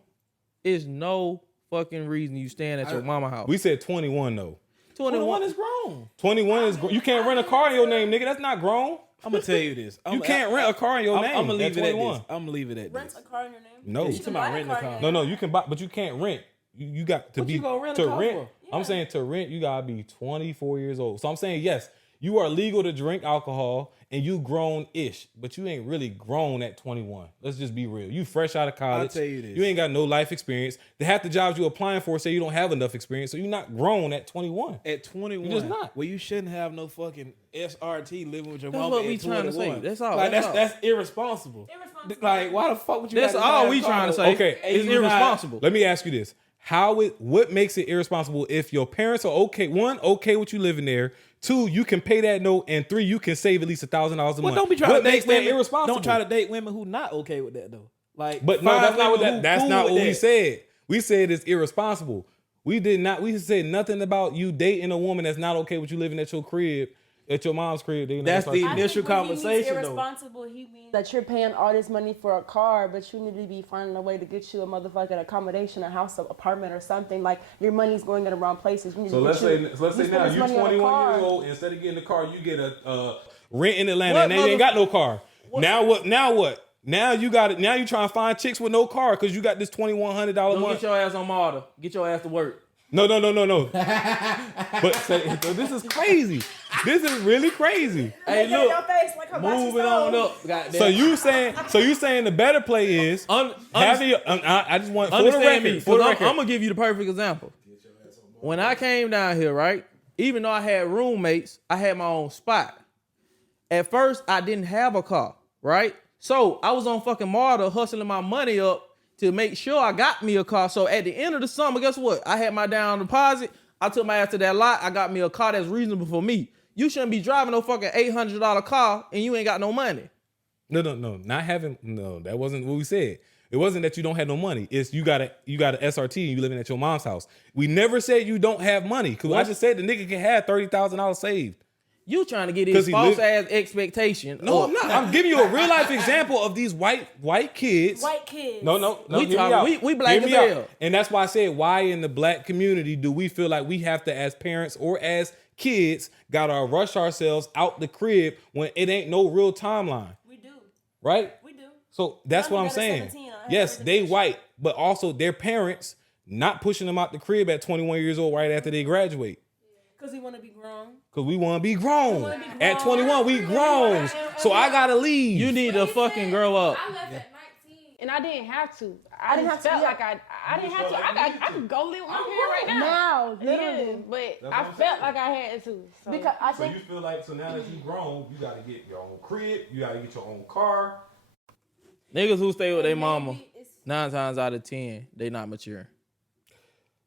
it's no fucking reason you staying at your mama house. We said 21 though. 21 is grown. 21 is you can't rent a car in your name, nigga. That's not grown. I'm gonna tell you this. You can't rent a car in your name. I'm gonna leave at it at 21. this. I'm gonna leave it at Rent this. a car in your name. No. You talking about renting a car? No, you can buy, but you can't rent. You got to What be you gonna rent a to car rent. for? I'm saying to rent, you gotta be 24 years old. So I'm saying yes, you are legal to drink alcohol and you grown-ish, but you ain't really grown at 21. Let's just be real. You fresh out of college. I'll tell you this. You ain't got no life experience. The half the jobs you applying for say you don't have enough experience, so you're not grown at 21. At 21, You just not. well, you shouldn't have no fucking SRT living with your That's mama. what we at trying to 21. say. That's all. Like That's all. that's irresponsible. Like why the fuck would you? That's gotta all buy a we car trying to though? say. Okay. It's You not- irresponsible. Let me ask you this. What makes it irresponsible if your parents are okay? One, okay with you living there. Two, you can pay that note. And three, you can save at least $1,000 a month. Well, don't be trying What to date makes that women. irresponsible? Don't try to date women who not okay with that though. Like, But no, find that's not what women who that's cool not with what we that. said. We said it's irresponsible. We did not. We said nothing about you dating a woman that's not okay with you living at your crib, at your mom's crib. That's the I initial think when he means conversation though. irresponsible, he means that you're paying all this money for a car, but you need to be finding a way to get you a motherfucking accommodation, a house, an apartment, or something. Like your money's going in the wrong places. You need So to let's get say you, now spend you're this money on a 21 car. years old. Instead of getting the car, you get a rent in Atlanta, What and now you ain't got no car. Now what? Now what? Now you got it. Now you trying to find chicks with no car because you got this $2,100 Go month. get your ass on Marta. Get your ass to work. No. But so this is crazy. This is really crazy. Hey, Get in look. your face like Hibachi Moving stove. on up. Goddamn. So you saying the better play is having your, I just want for the Understand me, record. For because the I'm record. gonna give you the perfect example. When I came down here, right, even though I had roommates, I had my own spot. At first, I didn't have a car, right? So I was on fucking Marta hustling my money up to make sure I got me a car. So at the end of the summer, guess what? I had my down deposit. I took my ass to that lot. I got me a car that's reasonable for me. You shouldn't be driving no fucking $800 car and you ain't got no money. No. Not having that wasn't what we said. It wasn't that you don't have no money. It's you got an SRT and you living at your mom's house. We never said you don't have money. Cause I just said the nigga can have $30,000 saved. You trying to get 'Cause his he false live- ass expectation. No, up. I'm not. I'm giving you a real life example of these white kids. White kids. No. We hear me talking- out. we black Hear as me out. hell. And that's why I said, why in the black community do we feel like we have to, as parents or as kids, gotta rush ourselves out the crib when it ain't no real timeline, We do. right? We do. So that's Mine what I'm got a saying. 17, I have Yes, everything they finished. white, but also their parents not pushing them out the crib at 21 years old right after they graduate. Because we want to be grown. Cause we want to be grown. wanna be grown. At 21, we grown. So I gotta leave. You need to fucking grow up. I left at 19. And I didn't have to. I didn't just have to, felt yeah. like I didn't have to. I could go live with my parents right now. Now, Yeah, literally. but I felt like I had to. So. Because I So think you feel like, so now that you grown, you gotta get your own crib, you gotta get your own car. Niggas who stay with their mama, 9 times out of 10, they not mature.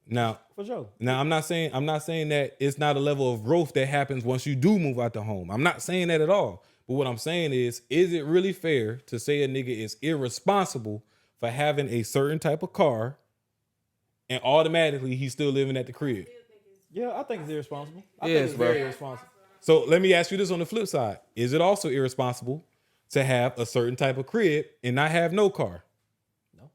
Now, For sure. I'm not saying that it's not a level of growth that happens once you do move out the home. I'm not saying that at all. But what I'm saying is it really fair to say a nigga is irresponsible for having a certain type of car and automatically he's still living at the crib? Yeah, I think it's irresponsible. I Yes, think it's bro. very irresponsible. So let me ask you this on the flip side. Is it also irresponsible to have a certain type of crib and not have no car? No.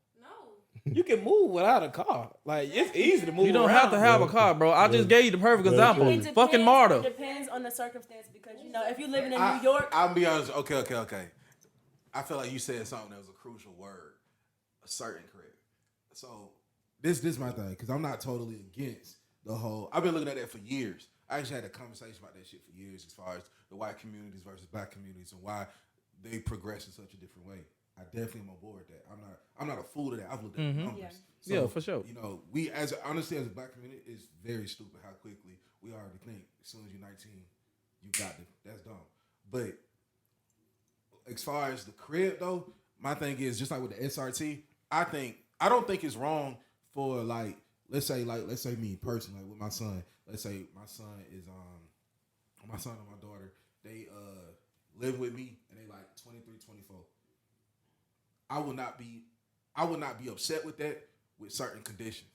You can move without a car. Like it's easy to move. You don't around. have to have a car, bro. I just gave you the perfect example. it Fucking It Marta. depends on the circumstance because if you're living in I, New York, I'll be honest. Okay. I feel like you said something that was a crucial word. A certain crib. So this my thing because I'm not totally against the whole. I've been looking at that for years. I actually had a conversation about that shit for years as far as the white communities versus black communities and why they progress in such a different way. I definitely am on board with that. I'm not a fool to that. I've looked at the numbers. Yeah. Yeah, for sure. You know, we honestly as a black community, it's very stupid how quickly we already think as soon as you're 19, you got it. That's dumb. But as far as the crib though, my thing is just like with the SRT. I don't think it's wrong for like let's say me personally like with my son. Let's say my son and my daughter they live with me and they like 23, 24. I would not be upset with that with certain conditions.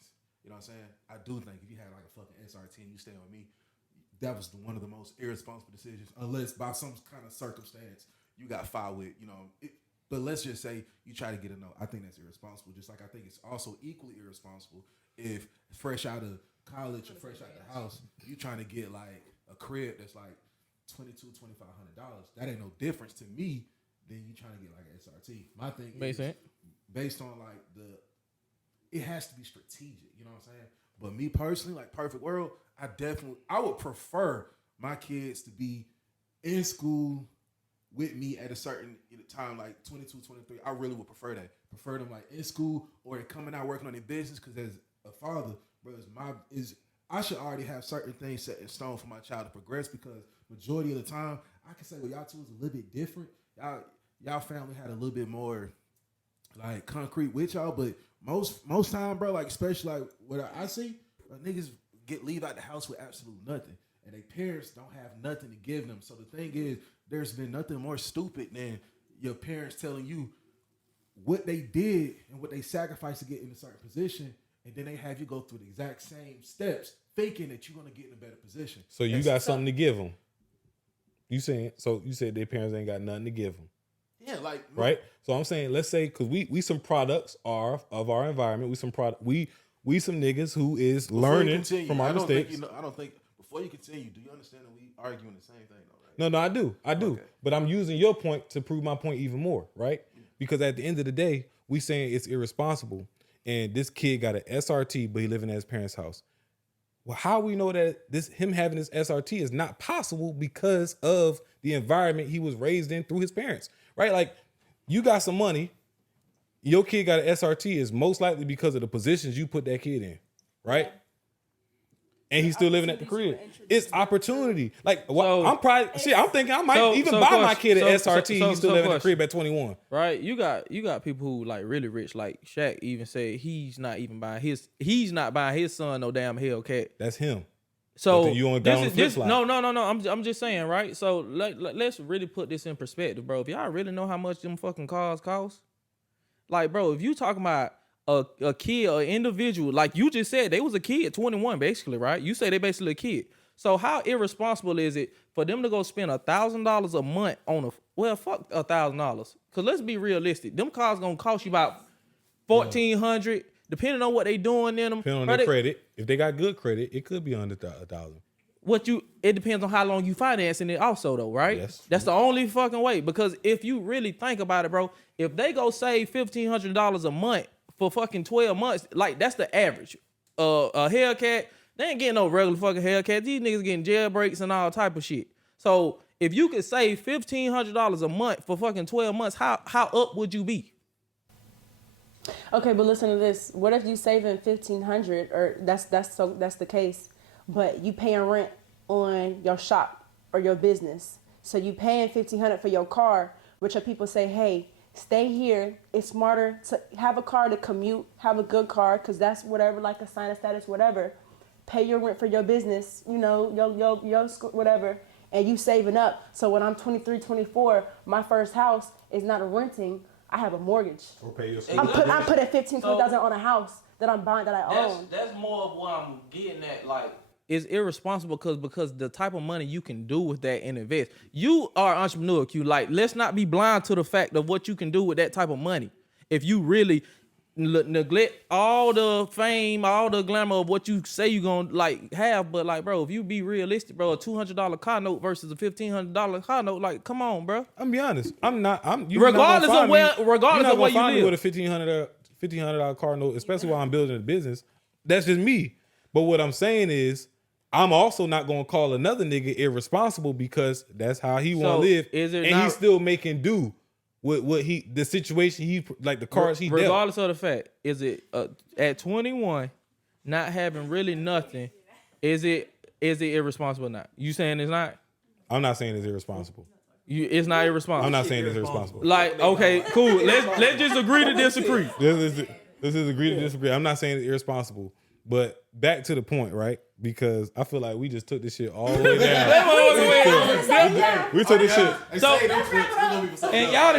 You know what I'm saying? I do think if you had like a fucking SRT and you stay with me, that was one of the most irresponsible decisions, unless by some kind of circumstance you got filed with, but let's just say you try to get a note. I think that's irresponsible. Just like I think it's also equally irresponsible if fresh out of college or fresh out the house, you trying to get like a crib that's like $2,200-$2,500. That ain't no difference to me than you trying to get like an SRT. My thing Makes is sense. based on like it has to be strategic. You know what I'm saying? But me personally, like perfect world, I would prefer my kids to be in school with me at a certain time, like 22, 23. I really would prefer that. Prefer them like in school or they're coming out working on their business. Because as a father, bro, I should already have certain things set in stone for my child to progress. Because majority of the time, I can say, well, y'all two is a little bit different. Y'all family had a little bit more like concrete with y'all, but most time, bro, like especially like what I see, niggas leave out the house with absolute nothing, and their parents don't have nothing to give them. So the thing is, there's been nothing more stupid than your parents telling you what they did and what they sacrificed to get in a certain position, and then they have you go through the exact same steps, thinking that you're gonna get in a better position. So you got something to give them. You said their parents ain't got nothing to give them. Yeah, like right. So I'm saying, let's say, because we some products of our environment. We some niggas who is learning from our mistakes. I don't think before you continue, do you understand that we arguing the same thing though, right? No, I do. Okay. But I'm using your point to prove my point even more, right? Because at the end of the day, we saying it's irresponsible, and this kid got an SRT, but he living at his parents' house. Well, how we know that him having this SRT is not possible because of the environment he was raised in through his parents, right? Like, you got some money, your kid got an SRT is most likely because of the positions you put that kid in, right? And he's still living at the crib. It's opportunity. Like, I'm thinking I might even buy my kid an SRT. He's still living at the crib at 21. Right? You got people who like really rich. Like Shaq even said he's not buying his son no damn Hellcat. That's him. So you on down the flip slide. No. I'm just saying, right? So let's really put this in perspective, bro. If y'all really know how much them fucking cars cost, like, bro, if you talking about a kid, an individual, like you just said, they was a kid, 21, basically, right? You say they basically a kid. So how irresponsible is it for them to go spend $1,000 a month on fuck $1,000? Cause let's be realistic, them cars gonna cost you about $1,400, depending on what they doing in them. Depending on their credit. If they got good credit, it could be under $1,000. It depends on how long you financing it also though, right? Yes. That's the only fucking way. Because if you really think about it, bro, if they go save $1,500 a month for fucking 12 months, like that's the average. A Hellcat, they ain't getting no regular fucking Hellcat. These niggas getting jailbreaks and all type of shit. So if you could save $1,500 a month for fucking 12 months, how up would you be? Okay, but listen to this. What if you saving $1,500, or that's the case, but you paying rent on your shop or your business? So you paying $1,500 for your car, which are people say, hey, stay here. It's smarter to have a car to commute, have a good car, because that's whatever, like a sign of status, whatever. Pay your rent for your business, your school, whatever, and you saving up. So when I'm 23, 24, my first house is not a renting. I have a mortgage. Or pay your school. I'm putting $15,000-$20,000 on a house that I'm buying, that I own. That's more of what I'm getting at. Like, it's irresponsible because the type of money you can do with that and invest. You are an entrepreneur, Q. Like, let's not be blind to the fact of what you can do with that type of money. If you really neglect all the fame, all the glamour of what you say you gonna like have, but like, bro, if you be realistic, bro, a $200 car note versus a $1,500 car note, like, come on, bro. I'm be honest. Regardless of where you live, with a $1,500 car note, especially while I'm building a business. That's just me. But what I'm saying is, I'm also not gonna call another nigga irresponsible because that's how he want to live, he's still making do with what the situation the cards he dealt. Regardless of the fact, is it at 21, not having really nothing, is it irresponsible or not? You saying it's not? I'm not saying it's irresponsible. It's not irresponsible. I'm not saying it's irresponsible. Like, okay, cool. Let's just agree to disagree. This is agree to disagree. I'm not saying it's irresponsible, but back to the point, right? Because I feel like we just took this shit all the way down. We took this shit. And y'all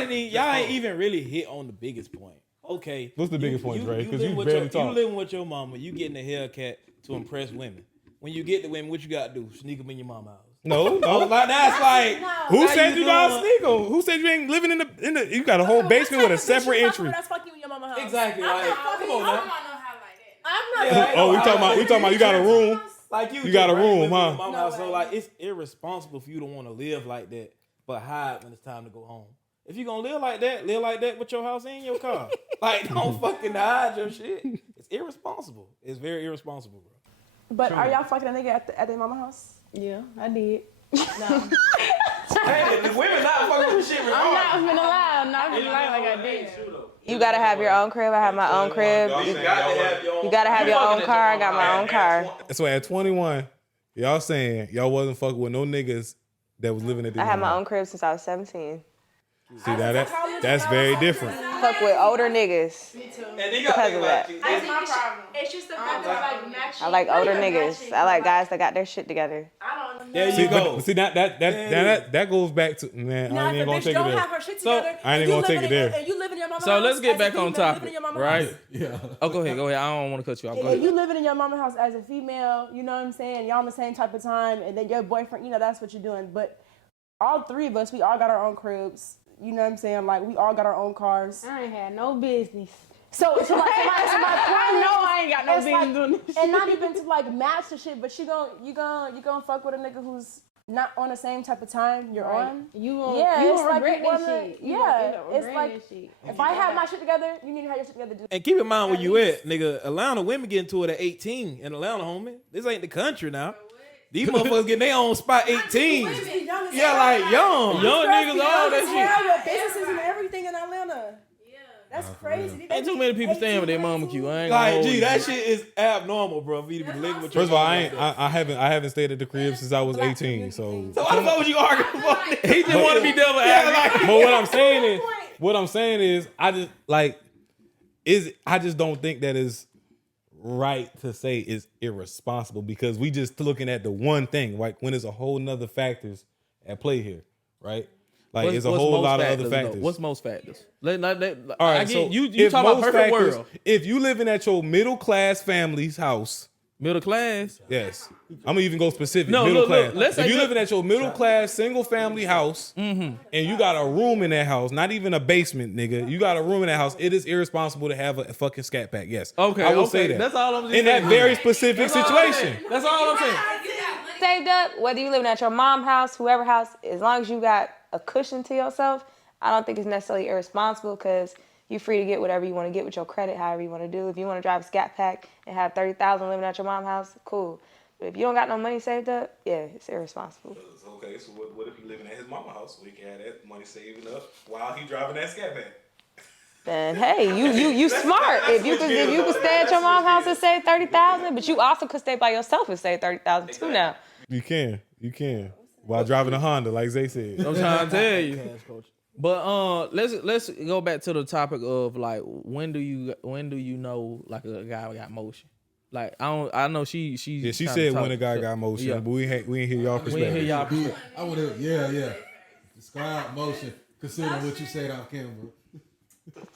ain't even really hit on the biggest point. Okay. What's the biggest point, Dre? Because you barely talk. You living with your mama. You getting a Hellcat to impress women. When you get the women, what you got to do? Sneak them in your mama's house. No. Like, that's like. Who said you gotta sneak them? Who said you ain't living in the? You got a whole basement with a separate entry. That's fucking with your mama's house. Exactly. Like, come on now. I'm not. We talking about you got a room. Like You got a room, huh? Mama house, so like it's irresponsible for you to want to live like that, but hide when it's time to go home. If you gonna live like that with your house and your car. Like don't fucking hide your shit. It's irresponsible. It's very irresponsible, bro. But are y'all fucking a nigga at their mama house? Yeah, I did. No. Hey, the women not fucking with shit. I'm not finna lie. I'm not finna lie like I did. You gotta have your own crib. I have my own crib. You You gotta have your own car. I got my own car. So at 21, y'all saying y'all wasn't fucking with no niggas that was living at the I had my own crib since I was 17. See that's very different. Fuck with older niggas. And Because of that. That's my problem. It's just the fact that like matching. I like older niggas. I like guys that got their shit together. I don't know. There See, you go. but see that goes back to man. I ain't even gonna take it don't there. have her shit So- together. I ain't and gonna you take living it in- there. And you living in your mama So house. let's get as a back on female, living topic, in your mama right? house. Yeah. Oh, go ahead. I don't want to cut you off. Go And ahead. you living in your mama house as a female, you know what I'm saying? Y'all on the same type of time, and then your boyfriend, you know, that's what you're doing. But all three of us, we all got our own cribs. You know what I'm saying? Like, we all got our own cars. I ain't had no business. So my point I know I ain't got no it's business like, doing this. and not even to like match the shit, but you gon' fuck with a nigga who's not on the same type of time you're on. You won't, Yeah, you it's won't like regret you that wanna- shit. You yeah, gonna end up it's regretting like- that shit. If I have my shit together, you need to have your shit together. Too. And keep in mind where you at, nigga. Atlanta women get into it at 18 in Atlanta, homie. This ain't the country now. These motherfuckers getting their own spot 18. Yeah, like young niggas, all that shit. With businesses and everything in Atlanta. Yeah, that's crazy. Ain't too many people staying with their mama queue. I ain't gonna Like, hold gee, you. that shit is abnormal, bro. For you to be living with your First of all, mama. I haven't stayed at the crib since I was 18. So So why the fuck was you arguing for? He just want to be devil advocate. but what I'm saying is I just don't think that is right to say is irresponsible because we just looking at the one thing, like when there's a whole nother factors at play here, right? Like What's there's a most whole lot of factors, other though? factors. What's most factors? All right, I so get, you if talk about most perfect factors- world. If you living at your middle class family's house, Middle class. yes, I'm gonna even go specific. No, middle look, class. let's if say you you- living at your middle class single family house, and you got a room in that house, not even a basement, nigga. You got a room in that house. It is irresponsible to have a fucking scat pack. Yes, Okay, I will okay. say that. That's all I'm just in that saying. very specific That's all I'm situation. saying. That's all I'm saying. Saved up, whether you living at your mom's house, whoever house, as long as you got a cushion to yourself, I don't think it's necessarily irresponsible because you're free to get whatever you want to get with your credit, however you want to do. If you want to drive a scat pack and have $30,000 living at your mom's house, cool. But if you don't got no money saved up, yeah, it's irresponsible. Okay, so what if he living at his mama house so he can have that money saving up while he driving that scat pack? Then hey, you smart. If you could stay at your mom's house and save $30,000, but you also could stay by yourself and save $30,000 too now. You can while driving a Honda, like Zay said. I'm trying to tell you. But let's go back to the topic of like when do you know like a guy got motion? Like I know she Yeah, she said when a guy got motion, Yeah. but we ain't hear y'all We ain't hear perspective. y'all. I want to, yeah. Describe motion, considering what you said off camera.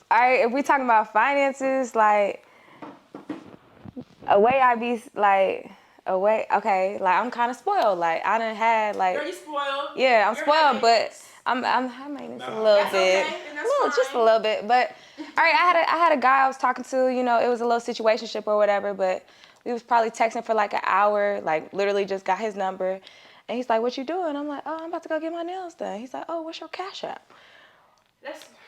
All right, if we talking about finances, like a way I be like okay, like I'm kind of spoiled. Like I done had like Girl, you spoiled. yeah, I'm You're spoiled, high but maintenance. I'm high maintenance a little That's bit, okay, and that's just a fine. little bit. But all right, I had a guy I was talking to. You know, it was a little situationship or whatever. But we was probably texting for like an hour. Like literally just got his number, and he's like, "What you doing?" I'm like, "Oh, I'm about to go get my nails done." He's like, "Oh, what's your Cash App?"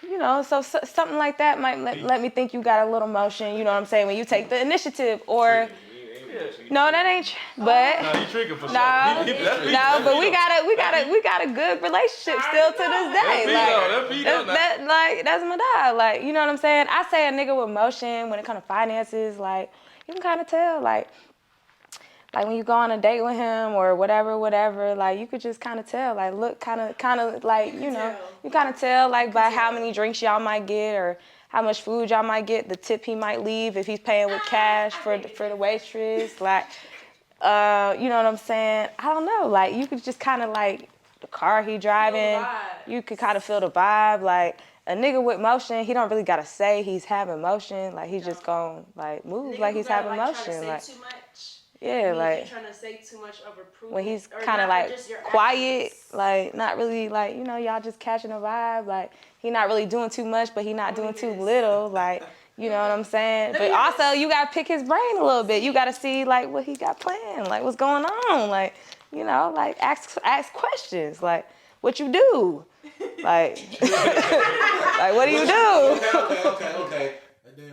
You know, so something like that might let me think you got a little motion. You know what I'm saying? When you take the initiative, or no, that ain't. But No, you tricking for sure. no, but we got a good relationship still to this day. That's my dog. Like, you know what I'm saying? I say a nigga with motion when it comes to finances, like you can kind of tell, like when you go on a date with him or whatever, like you could just kind of tell, like look, kind of like you know, you kind of tell like by how many drinks y'all might get or how much food y'all might get, the tip he might leave if he's paying with cash for the waitress, like you know what I'm saying? I don't know, like you could just kind of like the car he driving, you could kind of feel the vibe, like. A nigga with motion, he don't really gotta say he's having motion, like he just gon' like move like he's having motion, like. Yeah, like trying to say too much of approval. when he's kind of like quiet, like not really like, you know, y'all just catching a vibe. Like he not really doing too much, but he not doing too little. Like You know what I'm saying? But also, you gotta pick his brain a little bit. You gotta see like what he got planned, like what's going on, like you know, like ask questions, like what you do, like like what do you do? Okay. And then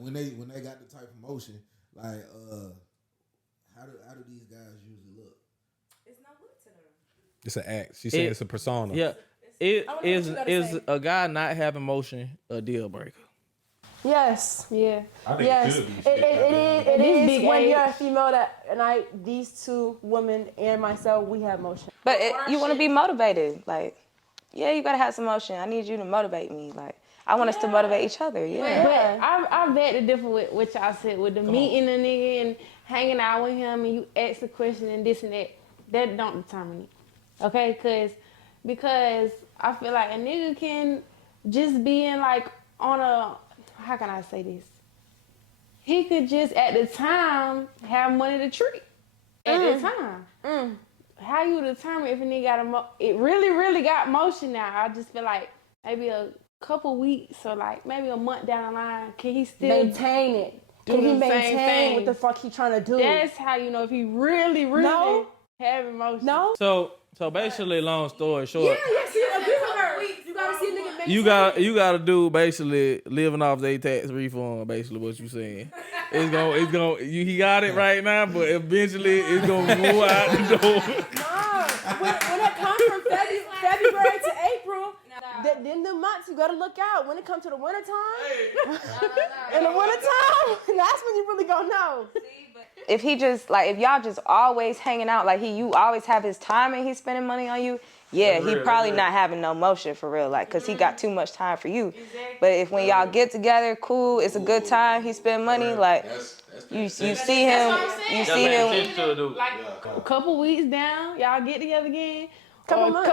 when they got the type of motion, like how do these guys usually look? It's not good to them. It's an act. She said it's a persona. Yeah. I wanna know what you gotta Is say. a guy not having motion a deal breaker? Yes. Yeah. I think Yes, it could be. it This is big when age. you're a female these two women and myself, we have motion. But you want to be motivated, like yeah, you gotta have some motion. I need you to motivate me, like I want us to motivate each other. Yeah. But I beg to differ with what y'all said with the meeting a nigga and hanging out with him and you ask a question and this and that. That don't determine it. Okay? Because I feel like a nigga can just be in like on a, how can I say this? He could just at the time have money to treat. At the time. How you determine if a nigga got it really got motion now. I just feel like maybe a couple weeks or like maybe a month down the line, can he still Maintain it. do Can he the same maintain thing? what the fuck he trying to do? That's how you know if he really No. have emotion. No? So basically, long story short, see, agree with her. You gotta see a nigga maintain. you got to do basically living off their tax refund. Basically, what you saying? He got it right now, but eventually it's gonna go out the door. When it comes from February to April, then the months you gotta look out. When it comes to the wintertime, in the wintertime, that's when you really gonna know. If he just like if y'all just always hanging out, like you always have his time and he's spending money on you, yeah, he probably not having no motion for real, like cause he got too much time for you. But if when y'all get together, cool, it's a good time, he spend money, like you see him, Like a couple weeks down, y'all get together again. Couple or months. a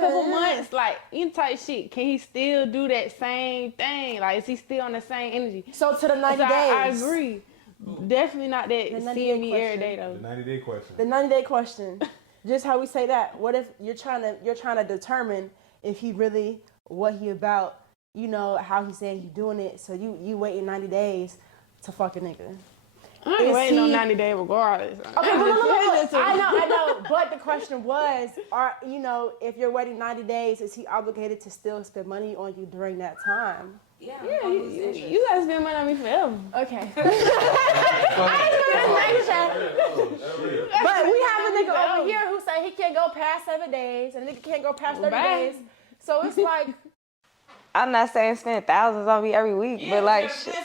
couple months, like any type shit. Can he still do that same thing? Like, is he still on the same energy? So to the 90 So I days. agree. Definitely not that 90-day seeing me every question. day though. The 90-day question. The 90-day question. Just how we say that. What if you're trying to determine if he really what he about, you know, how he's saying he doing it. So you waiting 90 days to fuck a nigga. I ain't waiting on 90 days regardless. Okay, but I know. But the question was, if you're waiting 90 days, is he obligated to still spend money on you during that time? Yeah, You gotta spend money on me forever. Okay. But we have a nigga over here who say he can't go past 7 days, and a nigga can't go past 30 days. So it's like, I'm not saying spend thousands on me every week, but like shit.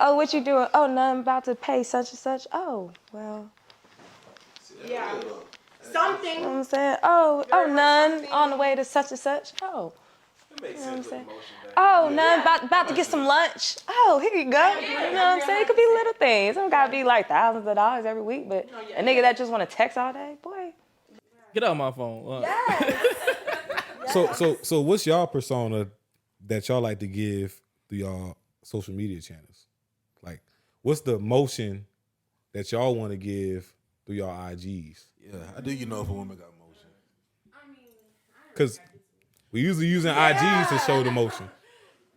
Oh, what you doing? Oh, nothing, about to pay such and such. Oh, well. yeah, something. You know what I'm saying? Oh, none on the way to such and such. Oh. You know what I'm saying? Oh, none, about to get some lunch. Oh, here you go. You know what I'm saying? It could be little things. It don't gotta be like thousands of dollars every week, but a nigga that just want to text all day, boy. Get off my phone. So what's y'all persona that y'all like to give through y'all social media channels? Like, what's the motion that y'all want to give through y'all IGs? Yeah, how do you know if a woman got motion? Because we usually using IGs to show the motion.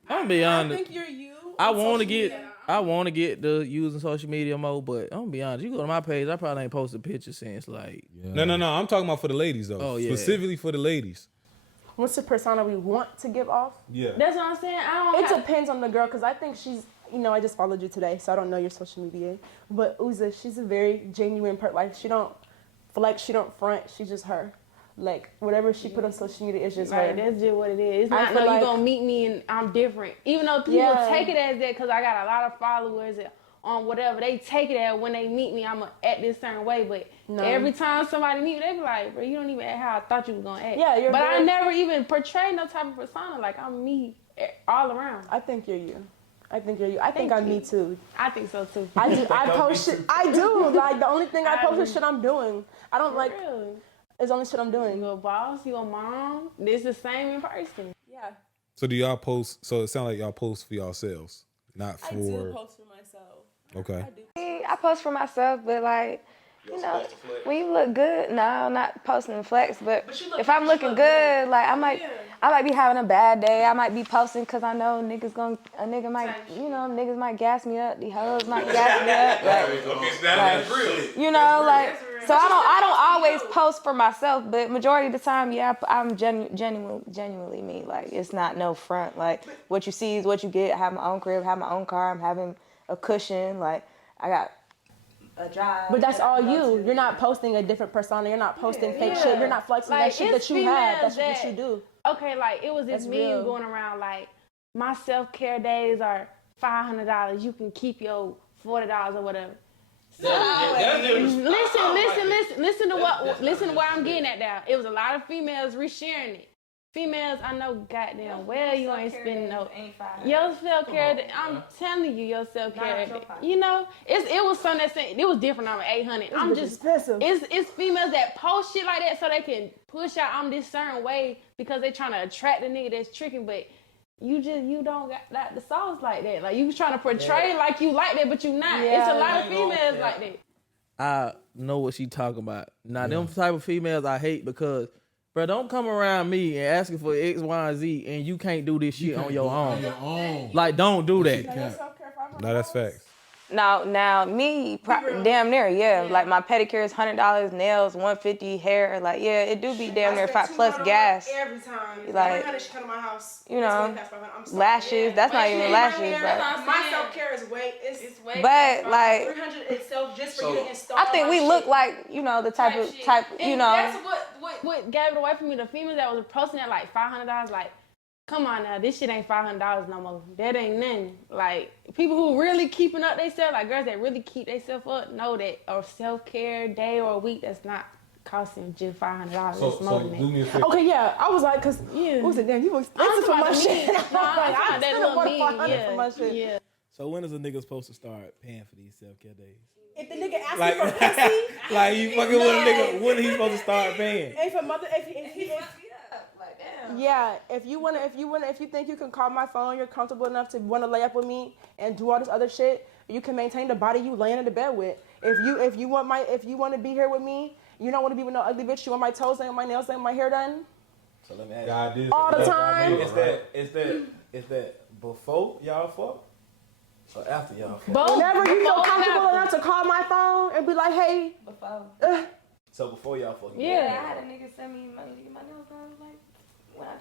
I'm gonna be honest. I think you're you. I want to get the using social media mode, but I'm gonna be honest. You go to my page, I probably ain't posted pictures since like. No. I'm talking about for the ladies though. Oh, yeah. Specifically for the ladies. What's the persona we want to give off? Yeah. That's what I'm saying. It depends on the girl, because I think she's, I just followed you today, so I don't know your social media. But Uza, she's a very genuine person. Like, she don't front. She's just her. Like, whatever she put on social media is just her. Right, that's just what it is. It's I not feel you like- gonna meet me and I'm different. Even though people take it as that because I got a lot of followers on whatever, they take it as when they meet me, I'm act this certain way. But every time somebody meet me, they be like, bro, you don't even act how I thought you was gonna act. Yeah, but I never even portray no type of persona. Like, I'm me all around. I think you're you. I think I'm me too. I think so too. I do. I post shit. I do. Like, the only thing I post is shit I'm doing. I don't like. Real. It's only shit I'm doing. You a boss, you a mom. This the same in person. Yeah. So do y'all post? So it sounds like y'all post for yourselves, not for. I do post for myself. Okay. I post for myself, but like you know, when you look good, no, not posting and flex, but if I'm looking good, like I might be having a bad day. I might be posting because I know niggas niggas might gas me up. The hoes might gas me up. So I don't always post for myself, but majority of the time, yeah, I'm genuinely me. Like it's not no front. Like what you see is what you get. I have my own crib, have my own car. I'm having a cushion. Like I got a job. But that's all you. You're not posting a different persona. You're not posting fake shit. You're not flexing that shit that you have. That's what you do. Okay, like it was this meme going around like my self-care days are $500. You can keep your $40 or whatever. So, listen to where I'm getting at now. It was a lot of females resharing it. Females, I know goddamn well you ain't spending no. Your self-care, I'm telling you, your self-care. You know, it was something that said, it was different on 800. I'm just expensive. It's females that post shit like that so they can push out I'm this certain way because they trying to attract the nigga that's tricking, but you don't got that the sauce like that. Like you trying to portray like you like that, but you not. It's a lot of females like that. I know what she talking about. Now them type of females I hate because, bro, don't come around me and asking for X, Y, and Z and you can't do this shit on your own. Like don't do that. No, that's facts. Now me, damn near, yeah. Like my pedicure is $100, nails $150, hair, like yeah, it do be damn near plus gas. Every time. Like, $100 should come to my house. you know, lashes. That's not even lashes. Like, my self-care is way. It's way. But like, $300 itself just for you to install. I think we look like the type. You know. That's what gave it away from me. The females that was posting at like $500, like. Come on now, this shit ain't $500 no more. That ain't nothing. Like, people who really keeping up themselves, like girls that really keep themselves up, know that a self-care day or a week that's not costing just $500. It's more than that. Okay, yeah. I was like, what was it then? You was expensive for my shit. No, I that little $500 for my shit. Yeah. So when is a nigga supposed to start paying for these self-care days? If the nigga asks for pussy, like you fucking with a nigga, when is he supposed to start paying? if Yeah, if you think you can call my phone, you're comfortable enough to want to lay up with me and do all this other shit, you can maintain the body you laying in the bed with. If you want to be here with me, you don't want to be with no ugly bitch. You want my toes done, my nails done, my hair done. So let me ask you. All the time. Is that before y'all fuck or after y'all fuck? Whenever you feel comfortable enough to call my phone and be like, hey. Before. So before y'all fuck. Yeah, I had a nigga send me money to get my nails done. Like.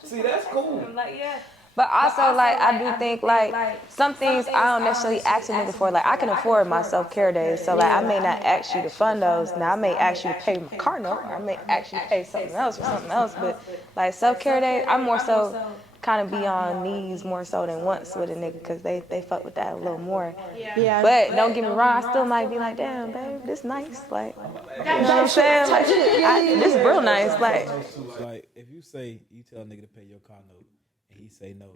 See, that's cool. Like, yeah. But also, like, I do think, like, some things I don't necessarily ask a nigga for. Like, I can afford my self-care days. So, like, I may not ask you to fund those. Now, I may ask you to pay my car note. Or I may ask you to pay something else or something else. But, like, self-care days, I'm more so kind of be on knees more so than once with a nigga because they fuck with that a little more. Yeah. But don't get me wrong, I still might be like, damn, babe, this nice. Like, you know what I'm saying? Like, this real nice. Like, if you say, you tell a nigga to pay your car note and he say no,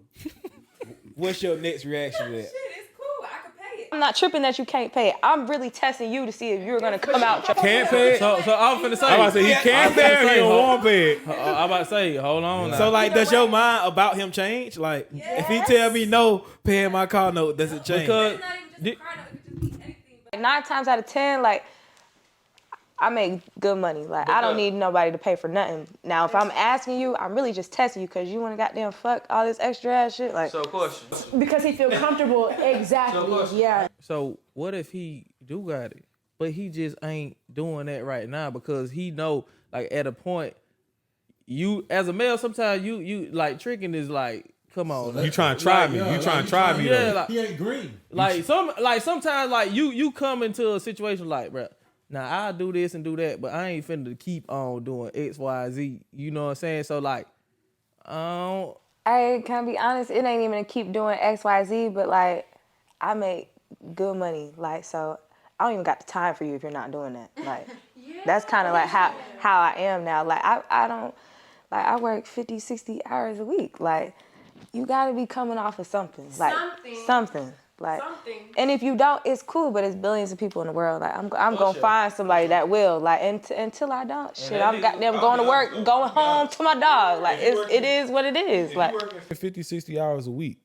what's your next reaction to that? shit, it's cool. I can pay it. I'm not tripping that you can't pay it. I'm really testing you to see if you're gonna come out. Can't pay it? So I'm finna say. I'm about to say he can't pay it or he don't want to pay it. I'm about to say, hold on now. So like, does your mind about him change? Like, if he tell me no, paying my car note, does it change? Because It's not even just a car note. It could just be anything. But 9 times out of 10, like, I make good money. Like, I don't need nobody to pay for nothing. Now, if I'm asking you, I'm really just testing you because you want to goddamn fuck all this extra ass shit. Like, so question. Because he feel comfortable. Exactly. Yeah. So what if he do got it, but he just ain't doing that right now because he know, like, at a point, you as a male, sometimes you like tricking is like, come on, You trying to try me? You trying to try me? Yeah, though. like, He ain't green. Sometimes like you come into a situation like, bro, now I'll do this and do that, but I ain't finna keep on doing X, Y, Z. You know what I'm saying? So like, I can be honest, it ain't even to keep doing X, Y, Z, but like, I make good money. Like, so I don't even got the time for you if you're not doing that. Like, that's kind of like how I am now. Like, I don't, like, I work 50, 60 hours a week. Like, you gotta be coming off of something. Like, something. Like, and if you don't, it's cool, but it's billions of people in the world. Like, I'm gonna find somebody that will. Like, until I don't, shit, I'm goddamn going to work, going home to my dog. Like, it is what it is. If Like, you working 50, 60 hours a week,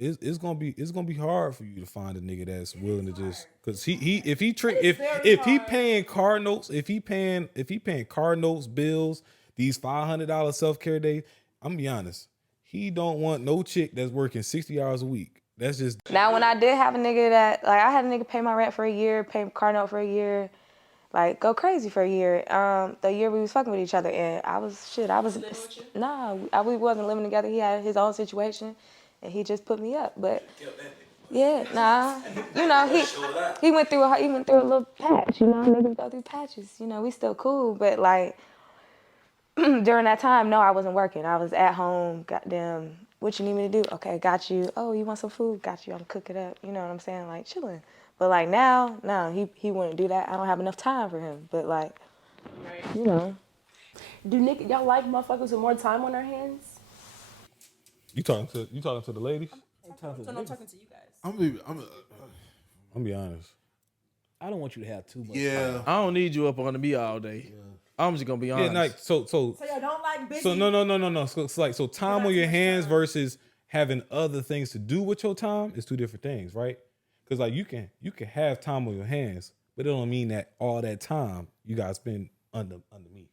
it's gonna be hard for you to find a nigga that's willing to just because if he paying car notes, if he paying car notes, bills, these $500 self-care days, I'm gonna be honest, he don't want no chick that's working 60 hours a week. That's just Now, when I did have a nigga that, like, I had a nigga pay my rent for a year, pay car note for a year, like, go crazy for a year. The year we was fucking with each other, and we wasn't living together. He had his own situation, and he just put me up. But yeah, you know, he went through a little patch. You know, niggas go through patches. You know, we still cool, but like during that time, no, I wasn't working. I was at home. Goddamn, what you need me to do? Okay, got you. Oh, you want some food? Got you. I'm cook it up. You know what I'm saying? Like chilling. But like now, no, he wouldn't do that. I don't have enough time for him. But like, you know. Y'all like motherfuckers with more time on their hands? you talking to the ladies? I'm talking to you guys. I'm gonna be honest. I don't want you to have too much. Yeah. time. I don't need you up under me all day. I'm just gonna be honest. Yeah, like so So y'all don't like busy? So no. So it's like time on your hands versus having other things to do with your time is two different things, right? Because like you can have time on your hands, but it don't mean that all that time you guys spend under me,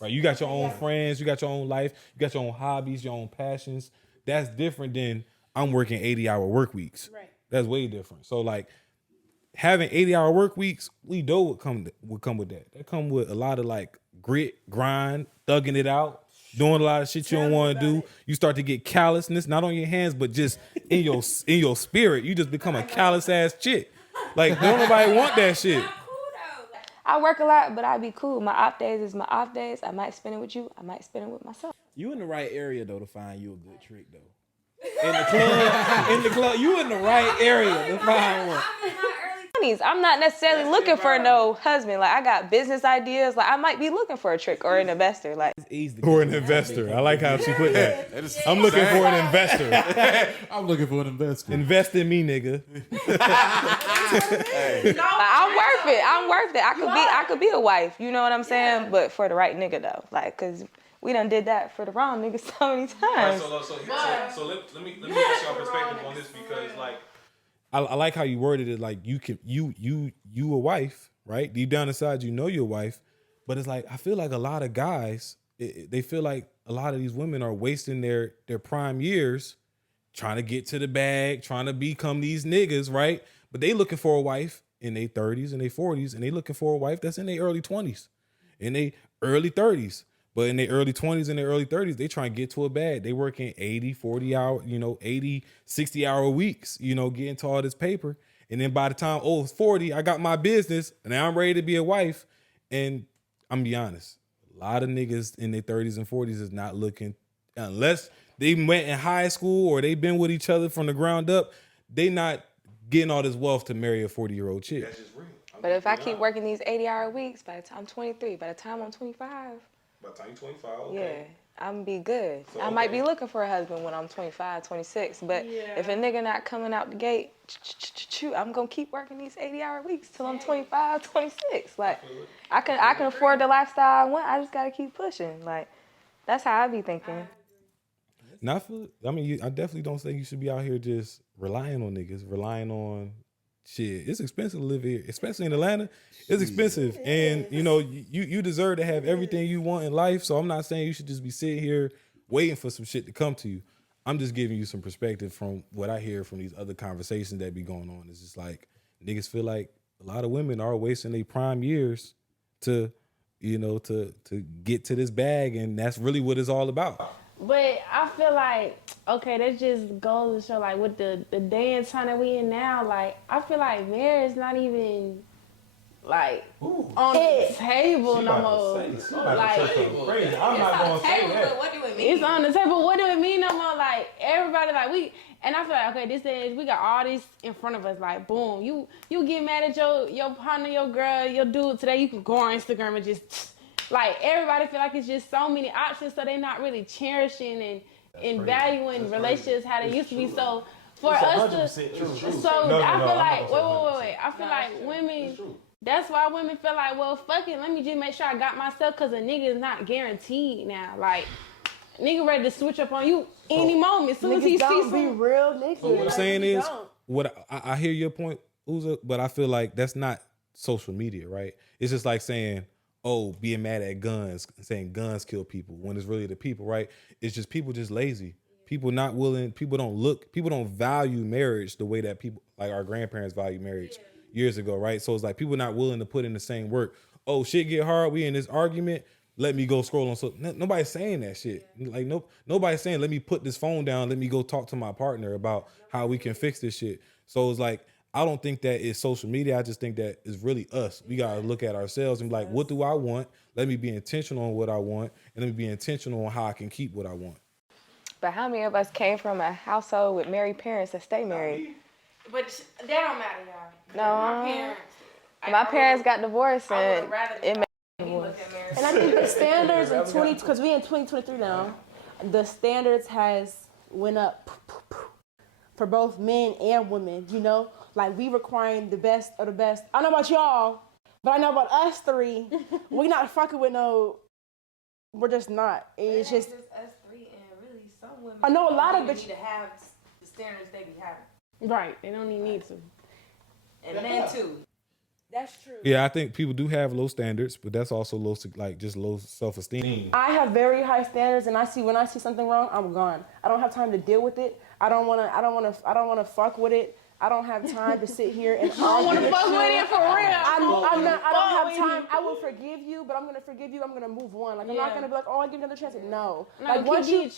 right? You got your own friends, you got your own life, you got your own hobbies, your own passions. That's different than I'm working 80-hour work weeks. Right. That's way different. So like having 80-hour work weeks, we know what come with that. That come with a lot of like grit, grind, thugging it out, doing a lot of shit you don't want to do. You start to get callousness, not on your hands, but just in your spirit. You just become a callous ass chick. Like don't nobody want that shit. I work a lot, but I be cool. My off days is my off days. I might spend it with you. I might spend it with myself. You in the right area though to find you a good trick though. In the club, you in the right area to find one. I'm not necessarily looking for no husband. Like I got business ideas. Like I might be looking for a trick or an investor. Like Or an investor. I like how she put that. I'm looking for an investor. I'm looking for an investor. Invest in me, nigga. I'm worth it. I could be a wife. You know what I'm saying? But for the right nigga though. Like cause we done did that for the wrong nigga so many times. So let me ask y'all perspective on this because like I like how you worded it. Like you a wife, right? Deep down inside, you know you're a wife, but it's like I feel like a lot of guys, they feel like a lot of these women are wasting their prime years trying to get to the bag, trying to become these niggas, right? But they looking for a wife in their 30s and their 40s, and they looking for a wife that's in their early 20s, in their early 30s. But in their early 20s and their early 30s, they try and get to a bag. They working 80, 40 hour, 80, 60 hour weeks, getting to all this paper. And then by the time, it's 40, I got my business and now I'm ready to be a wife. And I'm gonna be honest, a lot of niggas in their 30s and 40s is not looking, unless they went in high school or they been with each other from the ground up, they not getting all this wealth to marry a 40-year-old chick. That's just real. But if I keep working these 80-hour weeks, by the time I'm 23, by the time I'm 25, By the time you're 25, okay. yeah, I'm gonna be good. So, I might be looking for a husband when I'm 25, 26, but if a nigga not coming out the gate, I'm gonna keep working these 80-hour weeks till I'm 25, 26. Like, I can afford the lifestyle I want. I just gotta keep pushing. Like, that's how I be thinking. I definitely don't think you should be out here just relying on niggas, relying on shit. It's expensive to live here, especially in Atlanta. It's expensive, and you deserve to have everything you want in life. So I'm not saying you should just be sitting here waiting for some shit to come to you. I'm just giving you some perspective from what I hear from these other conversations that be going on. It's just like niggas feel like a lot of women are wasting their prime years to get to this bag, and that's really what it's all about. But I feel like, okay, that just goes to show, like, with the day and time that we in now, like, I feel like marriage not even, like, on the table no more. Like, I'm not going to say that. What do it mean? it's on the table. What do it mean no more? Like, everybody, like, and I feel like, okay, this age, we got all this in front of us. Like, boom, you get mad at your partner, your girl, your dude today, you can go on Instagram and just... Like, everybody feel like it's just so many options, so they're not really cherishing and valuing relationships how they used to be. So for us to, I feel like, wait. I feel like women, that's why women feel like, well, fuck it, let me just make sure I got myself, because a nigga is not guaranteed now. Like, nigga ready to switch up on you any moment. As soon as he Niggas sees don't be some, real niggas. But what I'm Like, saying we is, don't. what I hear your point, Uza, but I feel like that's not social media, right? It's just like saying, oh, being mad at guns, saying guns kill people when it's really the people, right? It's just people just lazy. People not willing, people don't value marriage the way that people, like our grandparents value marriage years ago, right? So it's like people not willing to put in the same work. Oh, shit get hard, we in this argument, let me go scroll on. So nobody's saying that shit. Like nobody's saying, let me put this phone down, let me go talk to my partner about how we can fix this shit. So it's like, I don't think that is social media. I just think that is really us. We gotta look at ourselves and be like, what do I want? Let me be intentional on what I want, and let me be intentional on how I can keep what I want. But how many of us came from a household with married parents that stay married? but that don't matter, y'all. No. My parents. My parents got divorced I and would rather it made look at marriage. And I think the standards in because we in 2023 now, the standards has went up for both men and women. You know, like we requiring the best of the best. I don't know about y'all, but I know about us three. We not fucking with no. We're just not. It's just. us three, and really some women. I know a lot of need bitches to have the standards they be having, Right, they don't even need to. and men too. That's true. Yeah, I think people do have low standards, but that's also low self-esteem. I have very high standards, and when I see something wrong, I'm gone. I don't have time to deal with it. I don't wanna fuck with it. I don't have time to sit here and don't wanna fuck with it for real. I don't have time. I will forgive you, but I'm gonna forgive you. I'm gonna move on. Like I'm not gonna be like, oh, I give you another chance. No. Like once you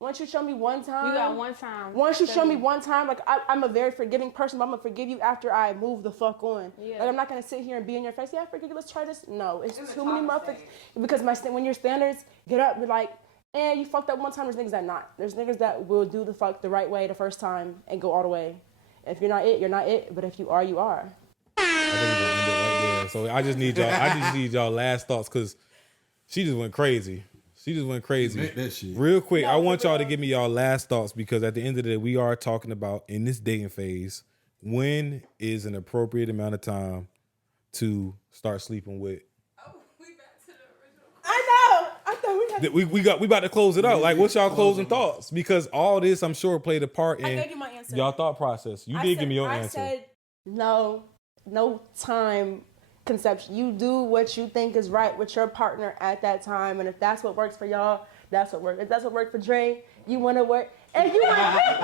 once you show me one time. You got one time. Once you show me one time, like I'm a very forgiving person, but I'm gonna forgive you after I move the fuck on. Yeah. Like I'm not gonna sit here and be in your face. Yeah, I forgive you. Let's try this. No, it's too many motherfuckers. Because when your standards get up, you're like, you fucked up one time. There's niggas that not. There's niggas that will do the fuck the right way the first time and go all the way. If you're not it, you're not it. But if you are, you are. I think we're gonna end it right there. So I just need y'all last thoughts because she just went crazy. That shit. Real quick, I want y'all to give me y'all last thoughts because at the end of the day, we are talking about in this dating phase, when is an appropriate amount of time to start sleeping with? Oh, we back to the original. I know. I thought we had. We about to close it out. Like, what's y'all closing thoughts? Because all this, I'm sure, played a part I in gave you my answer. y'all thought process. You did give me your answer. I said No time conception. You do what you think is right with your partner at that time, and if that's what works for y'all, that's what works. If that's what worked for Dre, you want to work. If you want,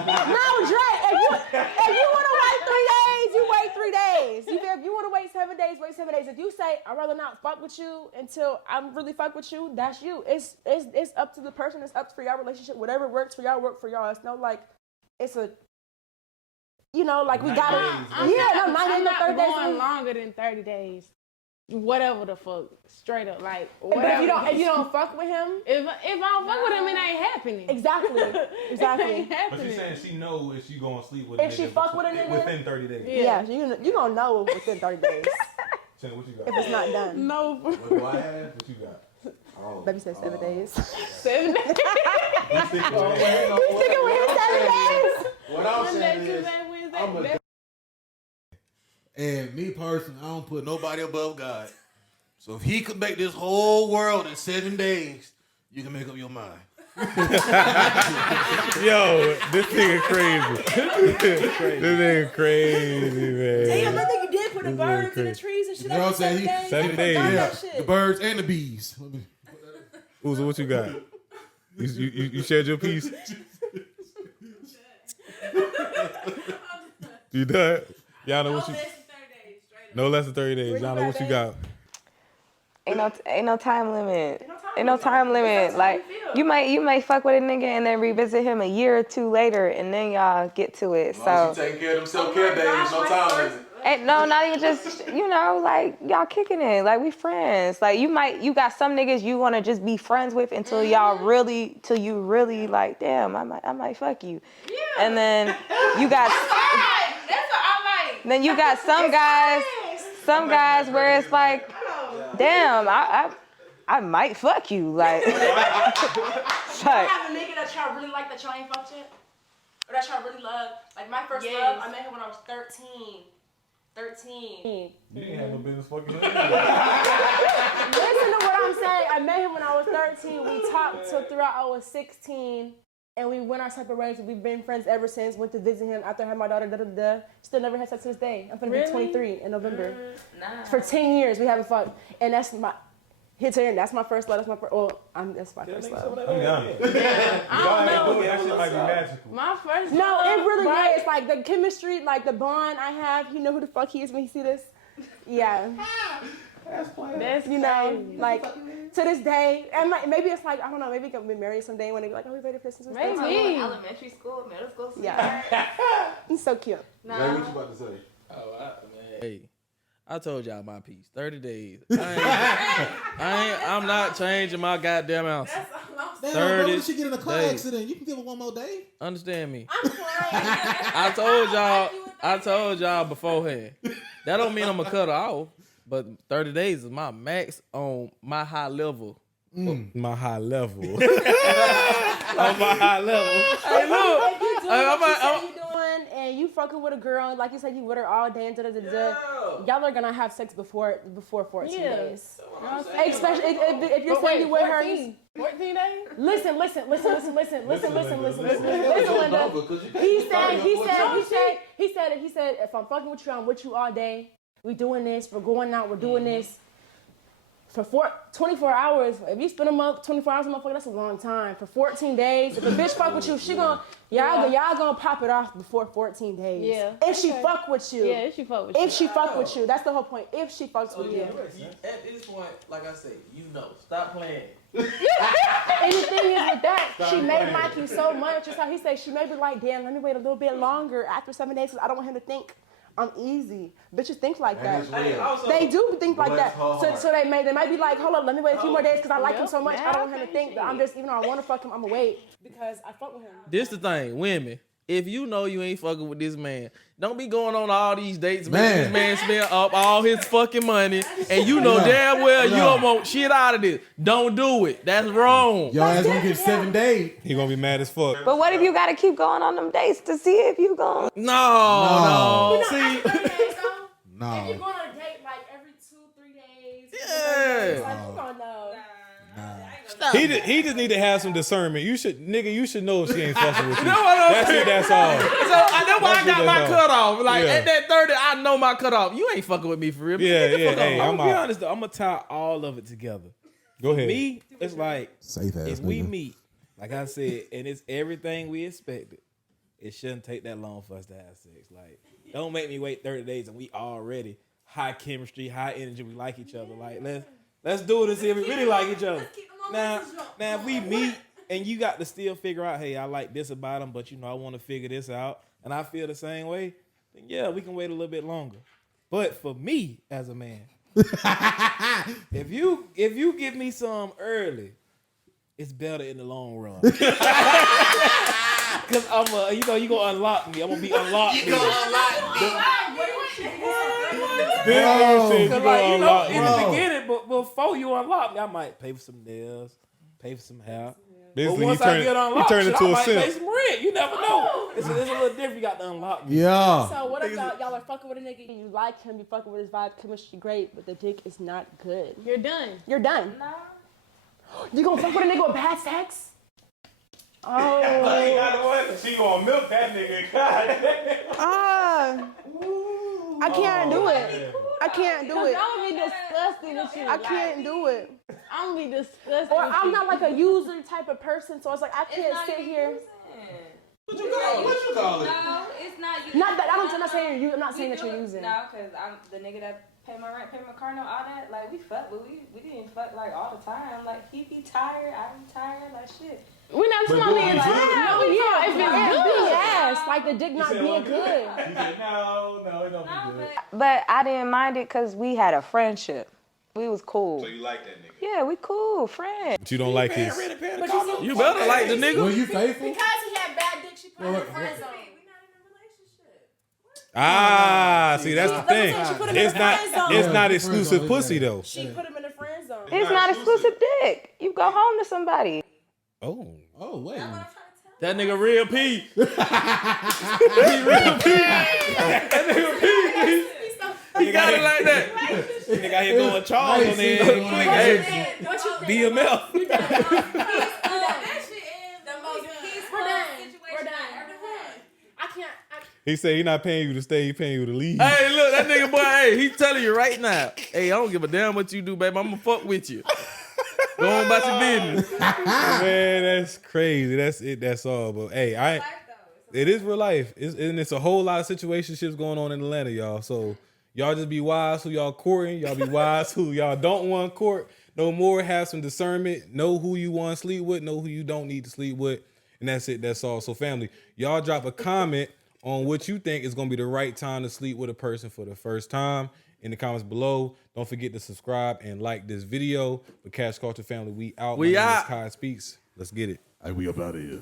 no, Dre. If you want to wait 3 days, you wait 3 days. If you want to wait 7 days, wait 7 days. If you say I'd rather not fuck with you until I'm really fuck with you, that's you. It's up to the person. It's up for your relationship. Whatever works for y'all, work for y'all. It's no like, it's a. Like we got it. I'm not not going longer than 30 days. Whatever the fuck, straight up, like. But if you don't fuck with him, if I don't fuck with him, it ain't happening. Exactly. It ain't But happening. she's saying she knows if she gonna sleep with If she fuck with a nigga within 30 days. yeah, you gonna know within 30 days Shannon, what you got? if it's not done. No. What do I have? What you got? Baby said 7 days. 7 days. You stick with me. You sticking with him 7 days? What I'm Monday, saying is, Tuesday, Wednesday. And me personally, I don't put nobody above God. So if he could make this whole world in 7 days, you can make up your mind. Yo, this nigga crazy. This nigga crazy, man. damn, I think you did put the birds in the trees and shit. You know what I'm after saying? 7 days. Done Yeah, that shit. the birds and the bees. Uza, what you got? You shared your piece? You done? Y'all know what you... No less than 30 days. Y'all know what you got? Ain't no time limit. Ain't no time limit. Like you may fuck with a nigga and then revisit him a year or two later, and then y'all get to it. So Taking care of them self-care days, no time limit. and no, not even just like y'all kicking it. Like we friends. Like you got some niggas you want to just be friends with until till you really like, damn, I might fuck you. Yeah. And then you got. That's what I like. Then you got some guys where it's like, damn, I might fuck you. Like, Y'all have a nigga that y'all really like that y'all ain't fucked yet? Or that y'all really love? Like my first love, I met him when I was 13. 13. You ain't have no business fucking. Listen to what I'm saying. I met him when I was 13. We talked till throughout I was 16. And we went our separate ways. We've been friends ever since. Went to visit him after I had my daughter. Still never had sex to this day. I'm gonna be 23 in November. Nah. For 10 years we haven't fucked. And that's my that's my first love. That's my that's my first love. I'm honest. I don't know. That shit might be magical. My first No, love, it really but- is. Like the chemistry, like the bond I have. You know who the fuck he is when he see this? Yeah. That's You know, crazy. like to this day, and like maybe it's like I don't know, maybe gonna be married someday when they be like, oh, we ready for this. Maybe. Elementary school, middle school. Yeah, he's so cute. Jay, what you about to say? Hey, I told y'all my piece. 30 days. I'm not changing my goddamn answer. Damn, 30 bro, she get in a car days. accident. You can give her one more day. Understand me. I'm crying. I told y'all beforehand. That don't mean I'm gonna cut her off, but 30 days is my max on my high level. My high level. On my high level. Hey, look. If you do Hey, what you say you doing, and you fucking with a girl, like you said, you with her all day and y'all are gonna have sex before 14 days. Especially if you're saying you with her. 14 days? Listen, Linda. He said, if I'm fucking with you, I'm with you all day. We doing this. We're going out. We're doing this. For 24 hours, if you spend 24 hours, motherfucker, that's a long time. For 14 days, if a bitch fuck with you, y'all gonna pop it off before 14 days. Yeah. If she fuck with you. Yeah, if she fuck with you. If she fuck with you, that's the whole point. If she fucks with you. At this point, like I said, stop playing. And the thing is with that, she may like you so much. Just how he said, she may be like, damn, let me wait a little bit longer after 7 days because I don't want him to think I'm easy. Bitches think like that. They do think like that. So they might be like, hold up, let me wait a few more days because I like him so much. I don't want him to think that I'm just, even though I want to fuck him, I'm gonna wait because I fuck with him. This the thing, women. If you know you ain't fucking with this man, don't be going on all these dates, making this man spend up all his fucking money, and you know damn well you don't want shit out of this. Don't do it. That's wrong. Your ass gonna get 7 days. He gonna be mad as fuck. But what if you gotta keep going on them dates to see if you gon' No. You See, know, after 30 days, though, No. if you're going on a date like every 2-3 days, Yeah. like, you gonna know. He just need to have some discernment. You should know if she ain't fucking with you. You know what I'm That's saying? it. That's all. So that's why I got my That's all. cutoff. Like Yeah. at that 30, I know my cutoff. You ain't fucking with me for real. Yeah, Get the yeah. fuck Hey, off. I'm I'm gonna be out. honest though. I'm gonna tie all of it together. Go ahead. Me, it's like Safe ass if we nigga. meet, like I said, and it's everything we expected, it shouldn't take that long for us to have sex. Like, don't make me wait 30 days and we already high chemistry, high energy. We like each other. Like, let's do it and see if we really like each other. Now, if we meet and you got to still figure out, hey, I like this about him, but I want to figure this out, and I feel the same way, then yeah, we can wait a little bit longer. But for me as a man, if you give me some early, it's better in the long run. Cause I'm you gonna unlock me. I'm gonna be unlocked. This girl Bro. said you Cause gonna unlock in me. the beginning, but before you unlock me, I might pay for some nails, pay for some hair. But Basically, once he I get turned unlocked, into I a might pay simp. some rent. You never know. It's a little different. You got to unlock me. Yeah. So what if y'all are fucking with a nigga and you like him, you fucking with his vibe, chemistry great, but the dick is not good? You're done. You're done. No. You gonna fuck with a nigga with bad sex? Oh. She gonna milk that nigga. I can't do it. I can't do it. I'm gonna be disgusted with you. I can't do it. I'm gonna be disgusted Or with I'm you. not like a user type of person, so it's like I can't sit here. What you call it? No, it's not. Not that I'm not saying you. I'm not saying that you're using. No, because I'm the nigga that pay my rent, pay my car note, all that. Like we fuck, but we didn't fuck like all the time. Like he be tired, I be tired, like shit. We're not talking about being like, no, yeah, if it's good. Yes, like the dick not being good. No, it don't No, be good. but But I didn't mind it because we had a friendship. We was cool. So you like that nigga? Yeah, we cool, friends. But you don't like his. You better like the nigga. Were you faithful? Because he had bad dick, she put him in the friend zone. Ah, see, that's the thing. She put him in It's the not. friend zone. It's not Yeah, exclusive friend zone, pussy though. She put him in the friend zone. It's not exclusive dick. You go home to somebody. Oh. Oh wait. That nigga real P. He real P. That nigga P. out here going Charles on there. BMF. He said he's not paying you to stay, he's paying you to leave. Hey, look, that nigga boy, hey, he telling you right now. Hey, I don't give a damn what you do, baby. I'm gonna fuck with you. Go on about your business. Man, that's crazy. That's it. That's all. But hey, it is real life. It's a whole lot of situationships going on in Atlanta, y'all. So y'all just be wise who y'all courting. Y'all be wise who y'all don't want to court. No more. Have some discernment. Know who you want to sleep with. Know who you don't need to sleep with. And that's it. That's all. So family, y'all drop a comment on what you think is going to be the right time to sleep with a person for the first time in the comments below. Don't forget to subscribe and like this video. But Cash Culture family, we out. We My name is out. Kai Speaks. Let's get it. Hey, we up out of here.